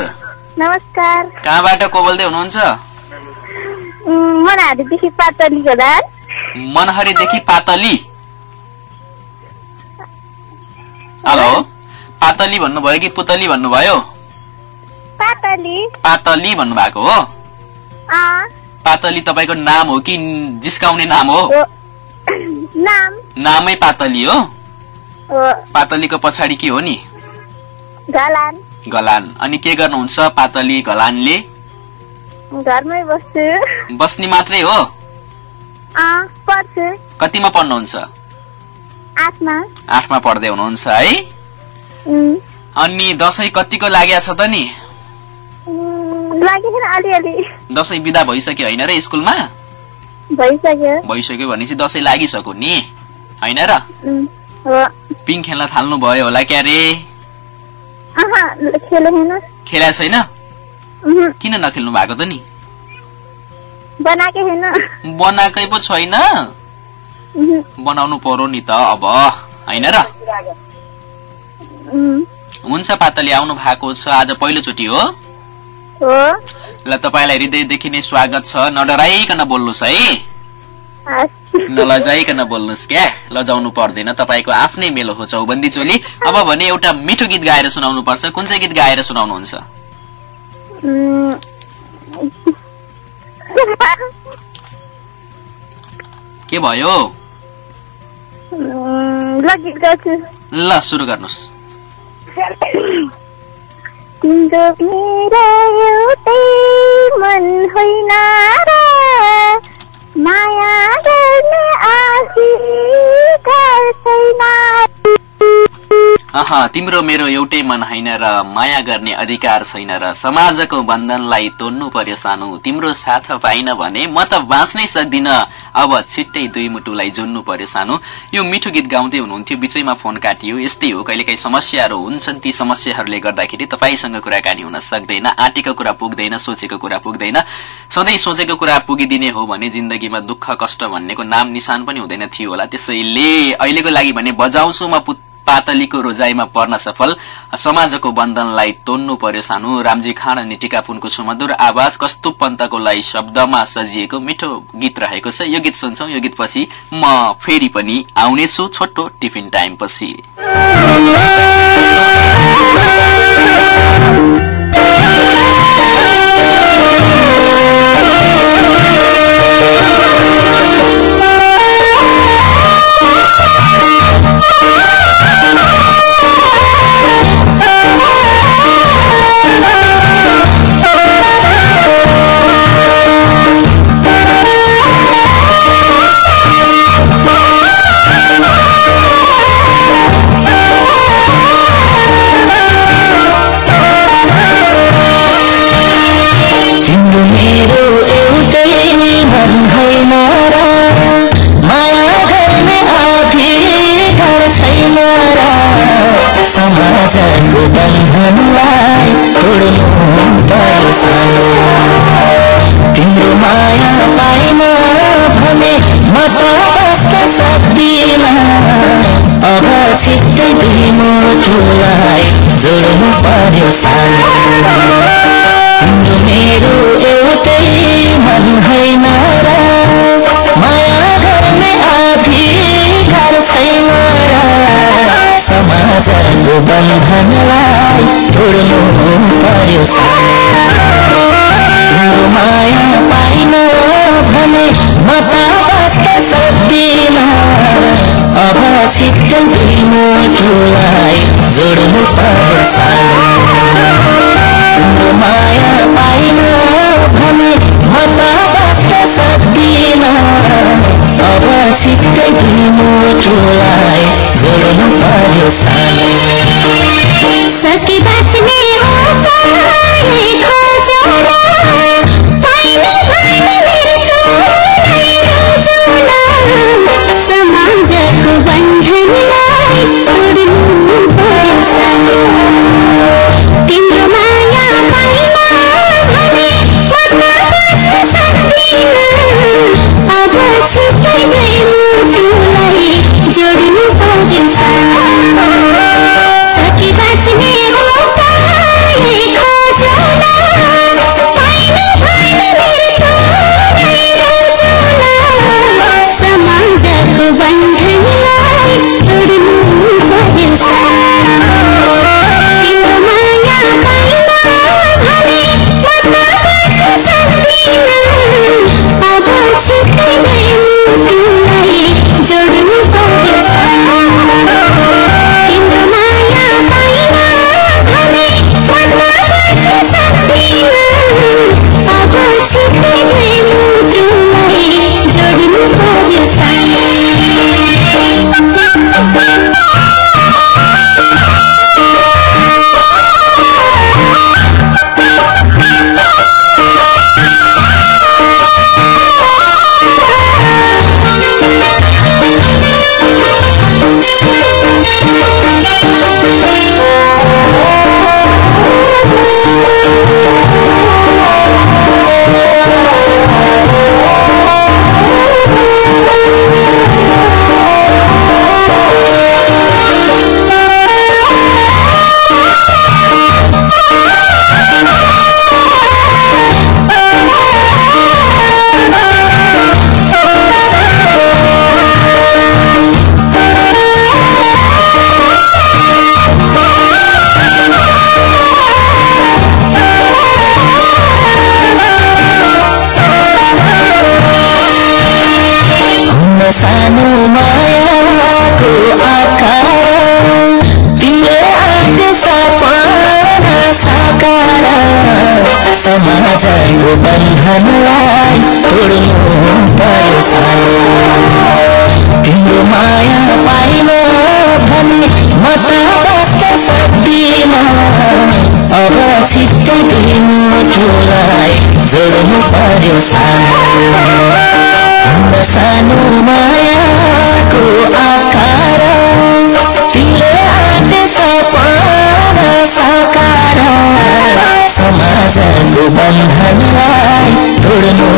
नमस्कार। कहाँबाट को बोल्दै हुनुहुन्छ? मनहरीदेखि पातली गोदान। मनहरीदेखि पातली। हेलो पातली भन्नुभयो कि पुतली भन्नुभयो? पातली। पातली भन्नुभएको हो? पातली तपाईको नाम हो कि जिस्काउने नाम हो? नामै पातली हो? पातलीको पछाडि के हो नि? गलान। गलान। अनि के गर्नुहुन्छ पातली गलानले? घरमै बस्छु। बस्ने मात्रै हो? पढ्छु। कतिमा पढ्नुहुन्छ? 8मा पढ्दै हुनुहुन्छ है? अनि दशैं कतिको लाग्या छ त नि? दशैं बिदा भइसक्यो होइन र स्कुलमा? भइसक्यो भनेपछि दशैं लागिसक्यो नि होइन र? पिङ खेल्न थाल्नु भयो होला क्या रे? खेला छैन? किन नखेल्नु भएको त नि? बनाएकै पो छैन? बनाउनु पर्यो नि त अब होइन र? हुन्छ पातली आउनु भएको छ आज पहिलोचोटि हो? ल तपाईलाई हृदयदेखि नै स्वागत छ। नडराइकन बोल्नुस् है, नलजाइकन बोल्नुस् क्या, लजाउनु पर्दैन। तपाईको आफ्नै मेलो हो चौबन्दी चोली। अब भने एउटा मिठो गीत गाएर सुनाउनु पर्छ। कुन चाहिँ गीत गाएर सुनाउनुहुन्छ? के भयो? ल सुरु गर्नुस्। तिम्रो मेरो एउटै मन होइन र माया गर्ने अधिकार छैन। तिम्रो मेरो एउटै मन होइन र माया गर्ने अधिकार छैन र समाजको बन्धनलाई तोड्नु पर्यो सानो तिम्रो साथ पाइन भने म त बाँच्नै सक्दिन अब छिट्टै दुई मुटुलाई जोड्नु पर्यो सानो यो मिठो गीत गाउँदै हुनुहुन्थ्यो बिचैमा फोन काटियो यस्तै हो कहिलेकाहीँ समस्याहरू हुन्छन् ती समस्याहरूले गर्दाखेरि तपाईसँग कुराकानी हुन सक्दैन आँटेको कुरा पुग्दैन सोचेको कुरा पुग्दैन सधैँ सोचेको कुरा पुगिदिने हो भने जिन्दगीमा दुःख कष्ट भन्नेको नाम निशान पनि हुँदैन थियो होला त्यसैले अहिलेको लागि भने बजाउँछु म पातलीको रोजाइमा पर्न सफल समाजको बन्धनलाई तोड्नु पर्यो सानो रामजी खान अनि टिकापुनको सुमधुर आवाज कस्तुप पन्तको लाई शब्दमा सजिएको मिठो गीत रहेको छ यो गीत सुन्छौं यो गीत पछि म फेरि पनि आउनेछु छोटो टिफिन टाइम पछि समाजको बन्धनलाई तोड्नु पर्यो सानो तिम्रो माया पाइन भने म त बस्न सक्दिन अब छिट्टै दुई मुटुलाई जोड्नु पर्यो सानो तिम्रो मेरो एउटै मन होइन र माया गर्ने अधिकार छैन र समाजको बन्धनलाई तोड्नु पर्यो सानो तिम्रो माया पाइन भने म त बस्न सक्दिन अब छिट्टै दुई मुटुलाई जोड्नु पर्यो सानो तिम्रो माया पाइन भने म त बस्न सक्दिन अब छिट्टै दुई मुटुलाई जोड्नु पर्यो सानो सके बाँच्ने उपाय खोजौँ पाइने भएन मृत्यु नै रोजौँ समाजको बन्धनलाई तोड्नु पर्यो सानो तिम्रो माया पाइन भने म त बस्न सक्दिन अब छिट्टै दुई मुटुलाई जोड्नु पर्यो सानो सके बाँच्ने उपाय खोजौँ पाइने भएन मृत्यु नै रोजौँ समाजको बन्धनलाई तोड्नु पर्यो सानो तिम्रो माया पाइन भने म त बस्न सक्दिन अब छिट्टै दुई मुटुलाई जोड्नु पर्यो सानो तिम्रो माया पाइन भने म त बस्न सक्दिन अब छिट्टै दुई मुटुलाई जोड्नु पर्यो सानो सानो मायाको आकार तिम्रो आँट सपना साकार समाजको बन्धनलाई तोड्नु पर्यो सानो तिम्रो माया पाइन भने म त छिट्टै दुई मुटुलाई जोड्नु पर्यो सानो मायाको आकार तिमीले आँटे सपना साकार समाजको बन्धनलाई तोड्नु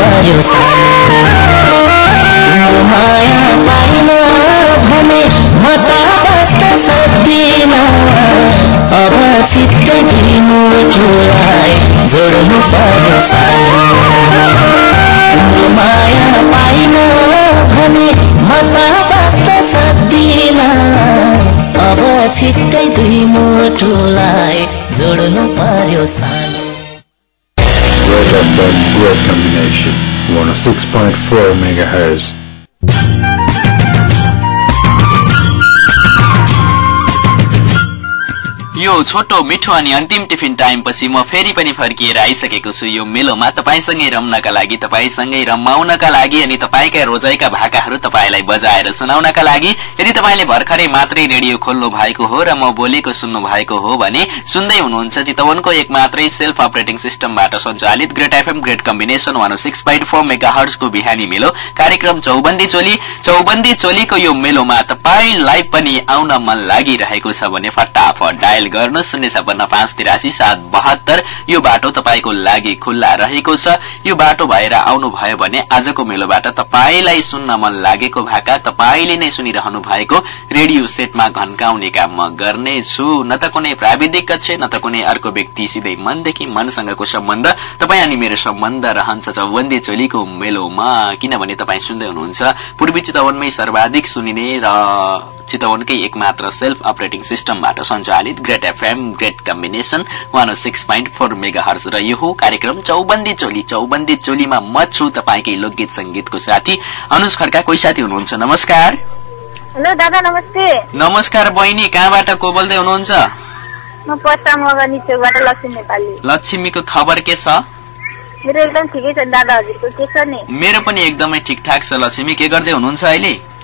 पर्यो तिम्रो माया पाइन भने म त बस्न सक्दिन अब छिट्टै दुई मुटुलाई जोड्नु पर्यो तिम्रो माया पाइन भने म त बस्न सक्दिन अब छिट्टै दुई मुटुलाई जोड्नु पर्यो Red FM Great Combination 106.4 MHz. यो छोटो मिठो अनि अन्तिम टिफिन टाइम पछि म फेरि पनि फर्किएर आइसकेको छु यो मेलोमा तपाईसँगै रम्नका लागि तपाईसँगै रमाउनका लागि अनि तपाईका रोजाइका भाकाहरू तपाईलाई बजाएर सुनाउनका लागि। यदि तपाईले भर्खरै मात्रै रेडियो खोल्नु भएको हो र म बोलेको सुन्नु भएको हो भने सुन्दै हुनुहुन्छ चितवनको एक मात्रै सेल्फ अपरेटिङ सिस्टमबाट सञ्चालित great FM great combination 106.4 megahertz को बिहानी मेलो कार्यक्रम चौबन्दी चोलीको यो मेलोमा तपाईलाई पनि आउन मन लागिरहेको छ भने फटाफट डायल गर्नु 056538772। यो बाटो तपाईको लागि खुल्ला रहेको छ। यो बाटो भएर आउनु भयो भने आजको मेलोबाट तपाईलाई सुन्न मन लागेको भाका तपाईले नै सुनिरहनु भएको रेडियो सेटमा घन्काउने काम म गर्ने छु। न त कुनै प्राविधिक कक्ष न त कुनै अर्को व्यक्ति, सिधै मनदेखि मनसँगको सम्बन्ध तपाई अनि मेरो सम्बन्ध रहन्छ चौबन्दी चोलीको मेलोमा। किनभने तपाई सुन्दै हुनुहुन्छ पूर्वी चितवनमै सर्वाधिक सुनिने र चितवनकै एकमात्र सेल्फ अपरेटिङ सिस्टमबाट सञ्चालित great FM great combination 106.4 megahertz र यो कार्यक्रम चौबन्दी चोलीमा म छु तपाईकै लोकगीत संगीतको साथी अनुज खड्का। कोही साथी हुनुहुन्छ? नमस्कार। हेलो दादा नमस्ते। नमस्कार बहिनी, कहाँबाट को बोल्दै हुनुहुन्छ? म पश्चिम मगनी चोकबाट लक्ष्मी नेपाली। लक्ष्मीको खबर के छ? मेरो एकदम ठिकै छ दादा, हजुरको के छ नि? मेरो पनि एकदमै ठिकठाक छ। लक्ष्मी के गर्दै हुनुहुन्छ अहिले?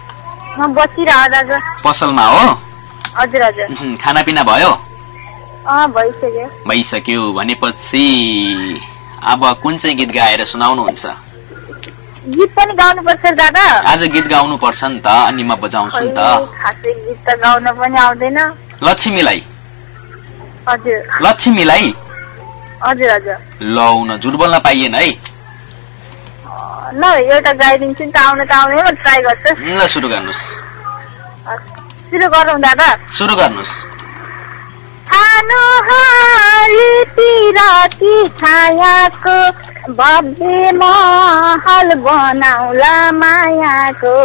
म बसिरहेको दादा। पसलमा हो? हजुर हजुर। खानापिना भयो? भइसक्यो भनेपछि अब कुन चाहिँ गीत गाएर सुनाउनुहुन्छ? गीत पनि गाउनु पर्छ दादा। आज गीत गाउनु पर्छ नि त, अनि म बजाउँछु नि त। खासै गीत त गाउन पनि आउँदैन। लक्ष्मीलाई? हजुर। लक्ष्मीलाई? हजुर हजुर। लौ न, झुट बोल्न पाइएन है। ल एउटा गाइदिन्छु नि त, आउन त आउने, म ट्राई गर्छु। ल सुरु गर्नुस्। सुरु गरौँ दादा? सुरु गर्नुस्। सानो हालितिराती छायाको भव्य महल बनाउला मायाको,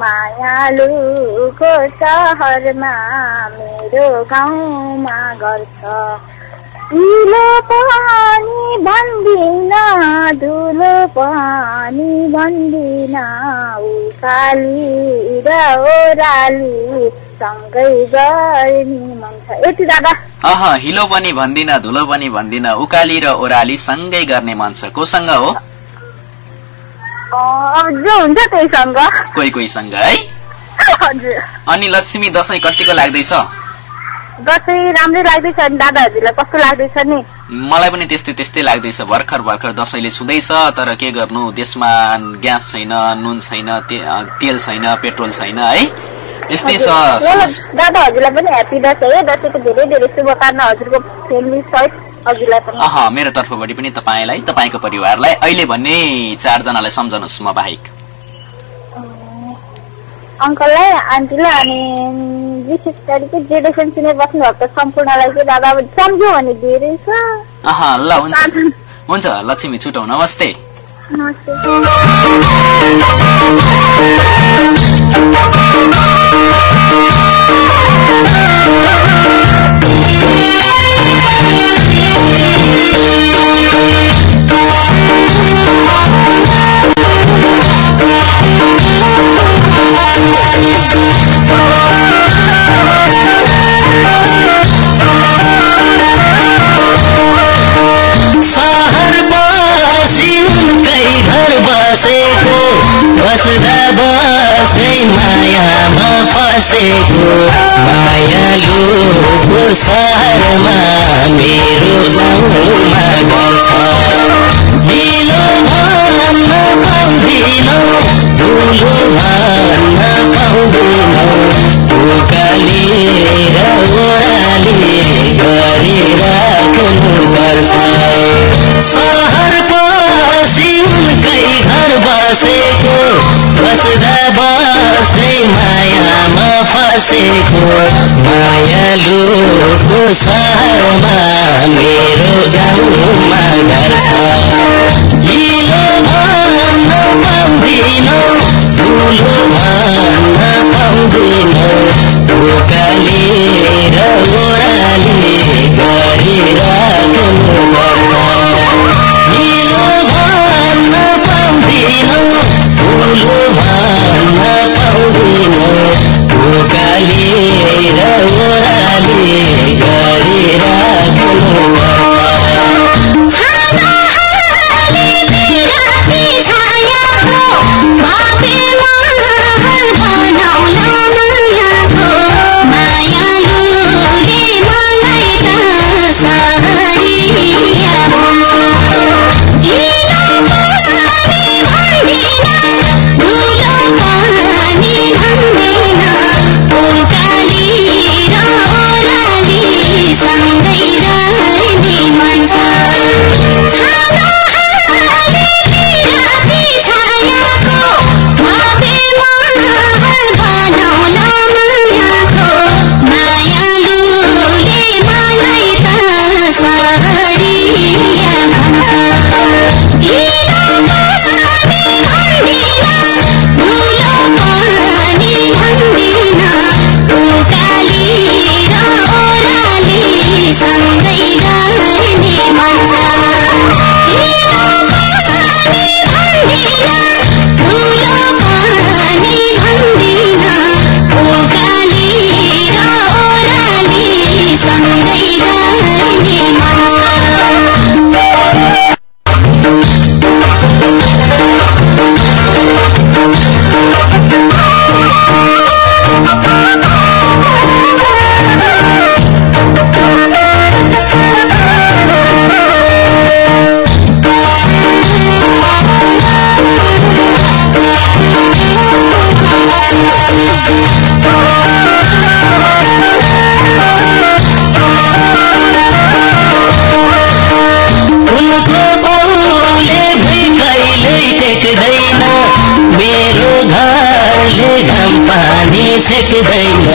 मायालुको सहरमा मेरो गाउँमा घर छ। हिलो पनि भन्दिन धुलो पनि भन्दिन, उकाली र ओराली सँगै गर्ने मन छ। यति दादा। हिलो पनि भन्दिन धुलो पनि भन्दिन, उकाली र ओराली सँगै गर्ने मन छ। कोसँग हो? जो हुन्छ त्यहीसँग। कोहीसँग है? हजुर। अनि लक्ष्मी दशैं कतिको लाग्दैछ? दशैं राम्रै लाग्दैछ। दादा हजुरलाई कस्तो लाग्दैछ नि? मलाई पनि त्यस्तै लाग्दैछ। भर्खर दशैंले छुँदैछ, तर के गर्नु, देशमा ग्यास छैन, नुन छैन, तेल छैन, पेट्रोल छैन है, यस्तै छ। दादा हजुरलाई पनि ह्यापी दशैं है। दशैंको धेरै शुभकामना हजुरको फ्यामिली सहित हजुरलाई पनि। मेरो तर्फबाट पनि तपाईलाई, तपाईको परिवारलाई, अहिले भन्ने 4 जनालाई सम्झनुस् म बाहेक। अंकललाई, आन्टीलाई अनि विशेष गरी जेडेसन सुने बस्नु भएको सम्पूर्णलाई चाहिँ दादा सम्झ्यो भने धेरै छ। ल हुन्छ लक्ष्मी, छुटौ। नमस्ते। नमस्ते। बस्दा बसेको मायालुको सहरमा मेरो गाउँमा घर छ हिलो भन्न पाउँदिनौ धुलो भन्न पाउँदिनौ उकालेर ओह्राली गरिराख्नु पर्छ सहर पछि उनकै घर बसेको बस्दा बस्दै मायामा फसेको मायालुको सहरमा मेरो गाउँमा घर छ हिलो भन्न पाउँदिनौ धुलो भन्न पाउँदिनौ उकालेर ओह्राली गरिराख्नु पर्छ हिलो भन्न पाउँदिनौ धुलो भन्न पाउँदिनौ उकालेर ओह्राली गरिराख्नु पर्छ छेक्दैन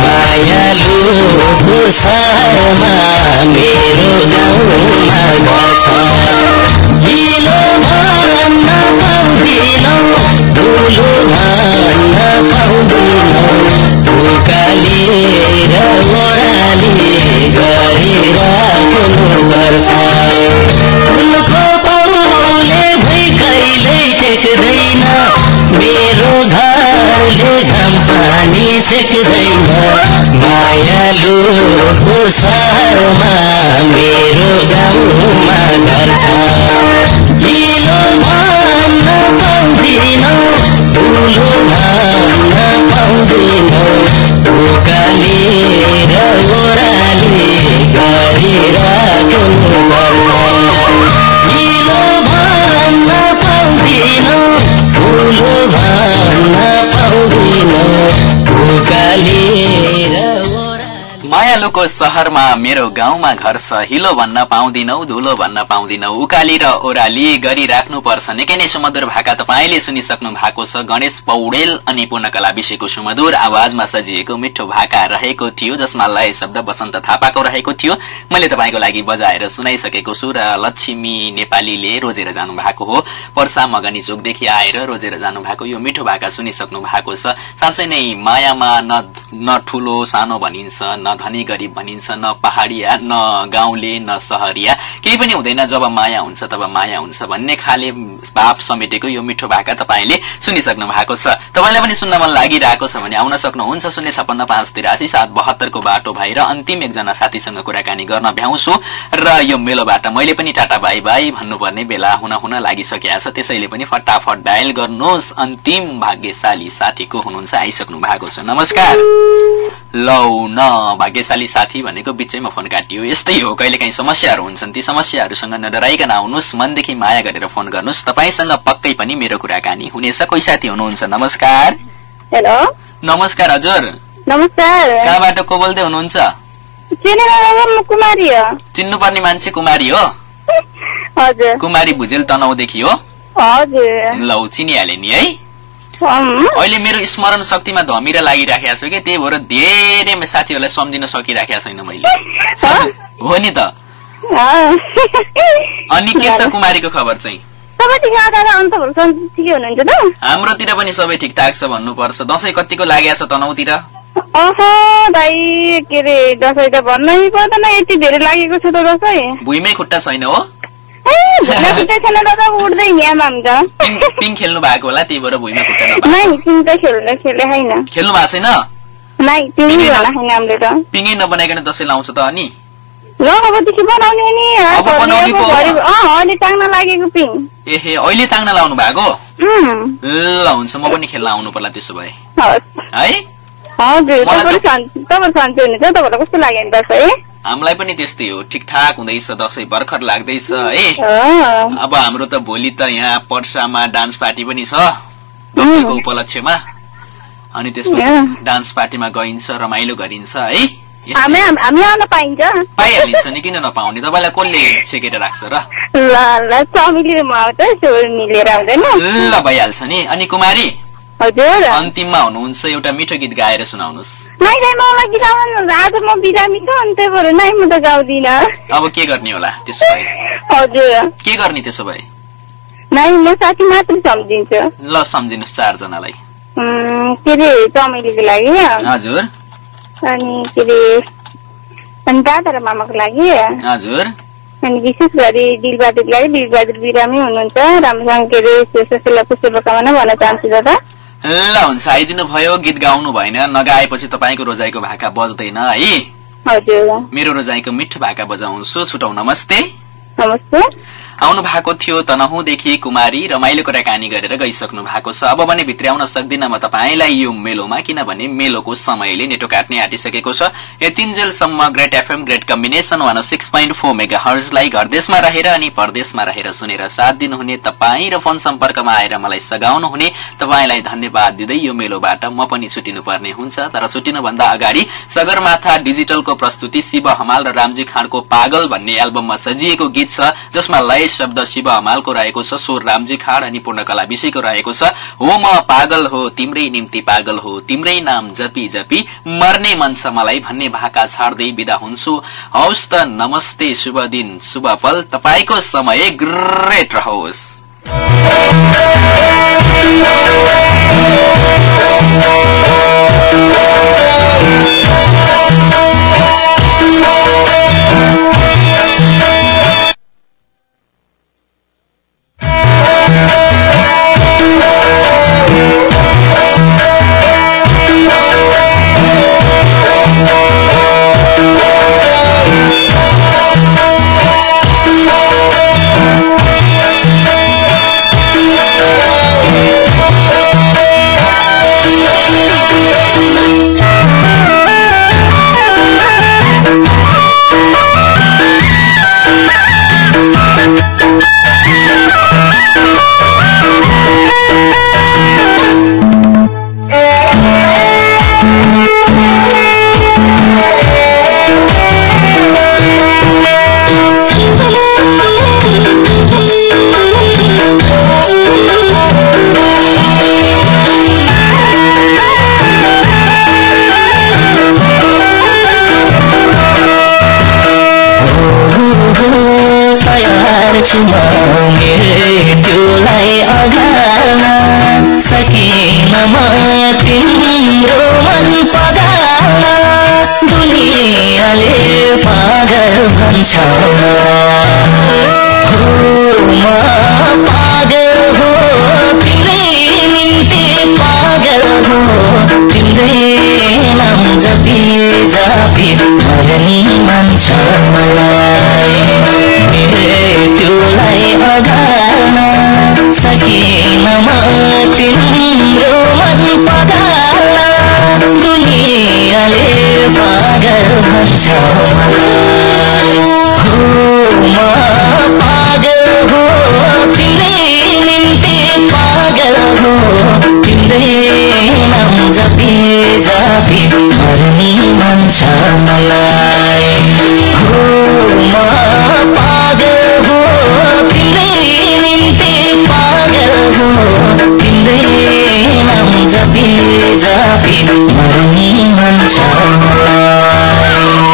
मायालुको सहरमा मेरो गाउँमा घर छ हिलो भन्न पाउँदिनौ धुलो भन्न पाउँदिनौ उकालेर ओह्राली गरिराख्नु पर्छ उनको पाउले भई कहिल्यै टेक्दैन मेरो घरले घाम पानी छेक्दैन मायालुको सहरमा मेरो गाउँमा घर छ हिलो भन्न पाउँदिनौ धुलो भन्न पाउँदिनौ उकालेर ओह्राली गरिराख्नु पर्छ हिलो भन्न पाउँदिनौ धुलो भन्न पाउँदिनौ उकालेर मायालुको सहरमा मेरो गाउँमा घर छ हिलो भन्न पाउँदिनौ धुलो भन्न पाउँदिनौ उकाली र ओराली गरिराख्नु पर्छ। निकै नै सुमधुर भाका तपाईले सुनिसक्नु भएको छ। गणेश पौडेल अनि पूर्णकला विषयको सुमधुर आवाजमा सजिएको मिठो भाका रहेको थियो, जसमा लय शब्द वसन्त थापाको रहेको थियो। मैले तपाईको लागि बजाएर सुनाइसकेको छु र लक्ष्मी नेपालीले रोजेर जानु भएको हो। पर्सा मगनी चोकदेखि आएर रोजेर जानु भएको यो मिठो भाका सुनिसक्नु भएको छ। साँच्चै नै मायामा न ठुलो सानो भनिन्छ, न धनी गरिब भनिन्छ, न पहाडिया, न गाउँले, न सहरिया, केही पनि हुँदैन। जब माया हुन्छ तब माया हुन्छ भन्ने खाले भाव समेटेको यो मिठो भाका तपाईँले सुनिसक्नु भएको छ। तपाईँलाई पनि सुन्न मन लागिरहेको छ भने आउन सक्नुहुन्छ 056538772 को बाटो भाइ र अन्तिम एकजना साथीसँग कुराकानी गर्न भ्याउँछु। र यो मेलोबाट मैले पनि टाटा बाई बाई भन्नुपर्ने बेला हुन लागिसकेको छ। त्यसैले पनि फटाफट डायल गर्नुहोस्। अन्तिम भाग्यशाली साथी को हुनुहुन्छ, आइसक्नु भएको छ। नमस्कार। लौ न भाग्यशाली साथी भनेको बिचैमा फोन काटियो। यस्तै हो, कहिलेकाहीँ समस्याहरू हुन्छन्। ती समस्याहरूसँग नडराइकन आउनुहोस्, मनदेखि माया गरेर फोन गर्नुहोस्। तपाईँसँग पक्कै पनि मेरो कुराकानी हुनेछ। कोही साथी हुनुहुन्छ? नमस्कार। हेलो। नमस्कार हजुर। नमस्कार। कहाँबाट को बोल्दै हुनुहुन्छ? कुमारी हो। चिन्नुपर्ने मान्छे कुमारी हो? हजुर। कुमारी भुजेल तनहुदेखि हो? हजुर। लौ चिनिहाले नि है। अहिले मेरो स्मरण शक्तिमा धमिरा लागिराखेको छु कि, त्यही भएर धेरै साथीहरूलाई सम्झिन सकिराखेको छैन मैले। हो नि त। अनि के छ कुमारीको खबर चाहिँ? हाम्रोतिर पनि सबै ठिकठाक छ भन्नुपर्छ। दसैँ कतिको लागेको छ तनहुतिर? भुइँमै खुट्टा छैन हो? पिङ खेल्नु भएको होला, त्यही भएर भुइँमा खुट्टा खेल्नु भएको छैन? पिङै नबनाइकन दसैँ लाउँछ त? अनि एहे अहिले ताङ्न लाउनु भएको? ल हुन्छ, म पनि खेल्न आउनु पर्ला त्यसो भए है। हामीलाई पनि त्यस्तै हो, ठिकठाक हुँदैछ। दसैँ भर्खर लाग्दैछ है। अब हाम्रो त भोलि त यहाँ पर्सामा डान्स पार्टी पनि छ दसैँको उपलक्ष्यमा। अनि त्यसपछि डान्स पार्टीमा गइन्छ, रमाइलो गरिन्छ है। पाइहालिन्छ नि, किन नपाउने? तपाईँलाई कसले छेकेर राख्छ र? ल भइहाल्छ नि। अनि कुमारी अन्तिममा हुनुहुन्छ, एउटा मिठो गीत गाएर सुनाउनुहोस्। अब के गर्ने होला त्यसो भए? के गर्ने त्यसो भए? ल सम्झिनुहोस् चारजनालाई। हजुर। अनि दादा र मामाको लागि। हजुर। अनि विशेष गरी दिलबहादुरको लागि, दिलबहादुर बिरामी हुनुहुन्छ, राम्रोसँग शुभकामना भन्न चाहन्छु दादा। ल हुन्छ, आइदिनु भयो। गीत गाउनु भएन, नगाएपछि तपाईँको रोजाइको भाका बज्दैन है। हजुर। मेरो रोजाइको मिठो भाका बजाउँछु। छुटौ। नमस्ते। नमस्ते। आउनु भएको थियो तनहुदेखि कुमारी, रमाइलो कुराकानी गरेर गइसक्नु भएको छ। अब भने भित्र आउन सक्दिन म तपाईँलाई यो मेलोमा, किनभने मेलोको समयले नेटो काट्ने आँटिसकेको छ। यतिन्जेलसम्म ग्रेट एफएम ग्रेट कम्बिनेसन 106.4 मेगाहर्जलाई घरदेशमा रहेर अनि परदेशमा रहेर सुनेर साथ दिनुहुने तपाईँ र फोन सम्पर्कमा आएर मलाई सघाउनु हुने तपाईँलाई धन्यवाद दिँदै यो मेलोबाट म पनि छुटिनु पर्ने हुन्छ। तर छुटिनुभन्दा अगाडि सगरमाथा डिजिटलको प्रस्तुति शिव हमाल र रामजी खाँडको पागल भन्ने एल्बममा सजिएको गीत छ, जसमा लय शब्द शिव हमालको रहेको छ, स्वर रामजी खाँड अनि पूर्णकला विषयको रहेको छ। हो म पागल हो तिम्रै निम्ति पागल हो, तिम्रै नाम जपी जपी मर्ने मन छ मलाई भन्ने भाका छाड्दै बिदा हुन्छु। हौस् त, नमस्ते, शुभ दिन शुभ पल, तपाईको समय ग्रेट रहोस्। तिम्रो मन भन्छ म पागल हो तिम्रै निम्ति पागल हो तिम्रै नाम जपी जपी मर्ने मन छ मलाई मृत्युलाई अगाल्न सकिन म तिम्रो मन पगाल्न दुनियाँले पागल भन्छ मलाई म पागल हो तिम्रै निम्ति पागल हो तिम्रै नाम जपी जपी मर्ने मन छ मलाई म पागल हो तिम्रै निम्ति पागल हो तिम्रै नाम जपी जपी मर्ने मन छ मलाई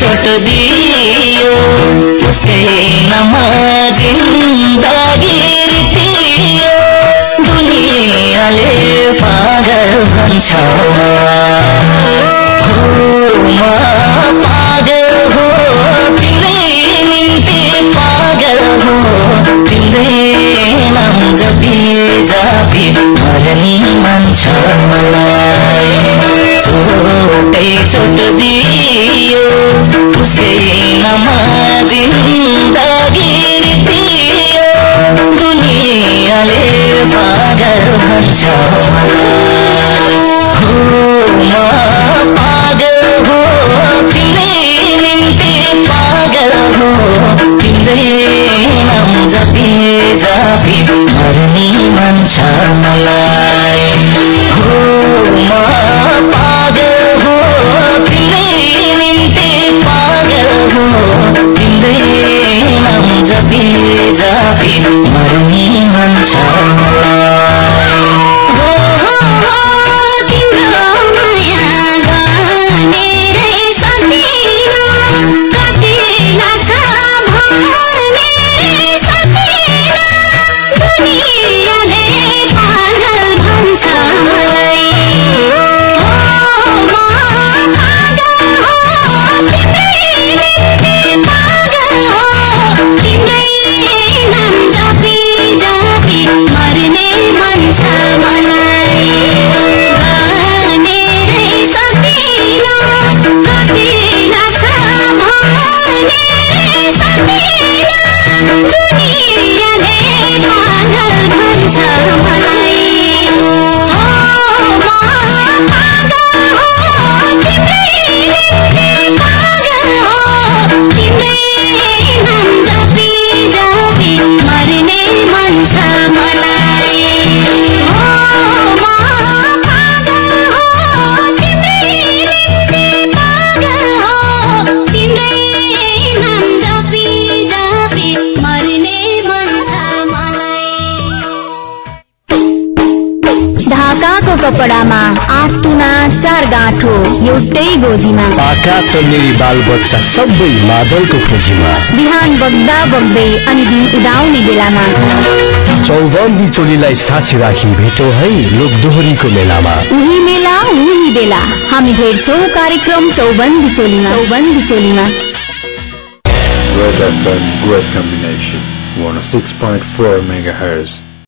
छोट दियो उसकै नाम जिन्दगी दियो दुनियाँले पागल भन्छ म पागल हो तिम्रै निम्ति पागल हो तिम्रै नाम जपी जपी मर्ने मन छ मलाई छोटै छोट दियो उसकै नाम जिन्दगी दियो दुनियाँले पागल भन्छ म पागल हो तिम्रै निम्ति पागल हो तिम्रै नाम जपी जपी मर्ने मन छ मलाई म पागल हो तिम्रै निम्ति पागल हो तिम्रै नाम जपी जपी मर्ने मन छ मलाई Happy पडामा 8 तुना 4 गाँठो एउटै गोजीमा पाका तन्नेरी बाल बच्चा सबै मादलको खोजीमा बिहान बग्दा बग्दै अनि दिन उदाउने बेलामा चौबन्दी चोलीलाई साक्षी राखी भेटौँ है लोकदोहोरीको मेलामा उही मेला उही बेला हामी भेट्छौँ कार्यक्रम चौबन्दी चोलीमा Red FM, great combination, 106.4 MHz.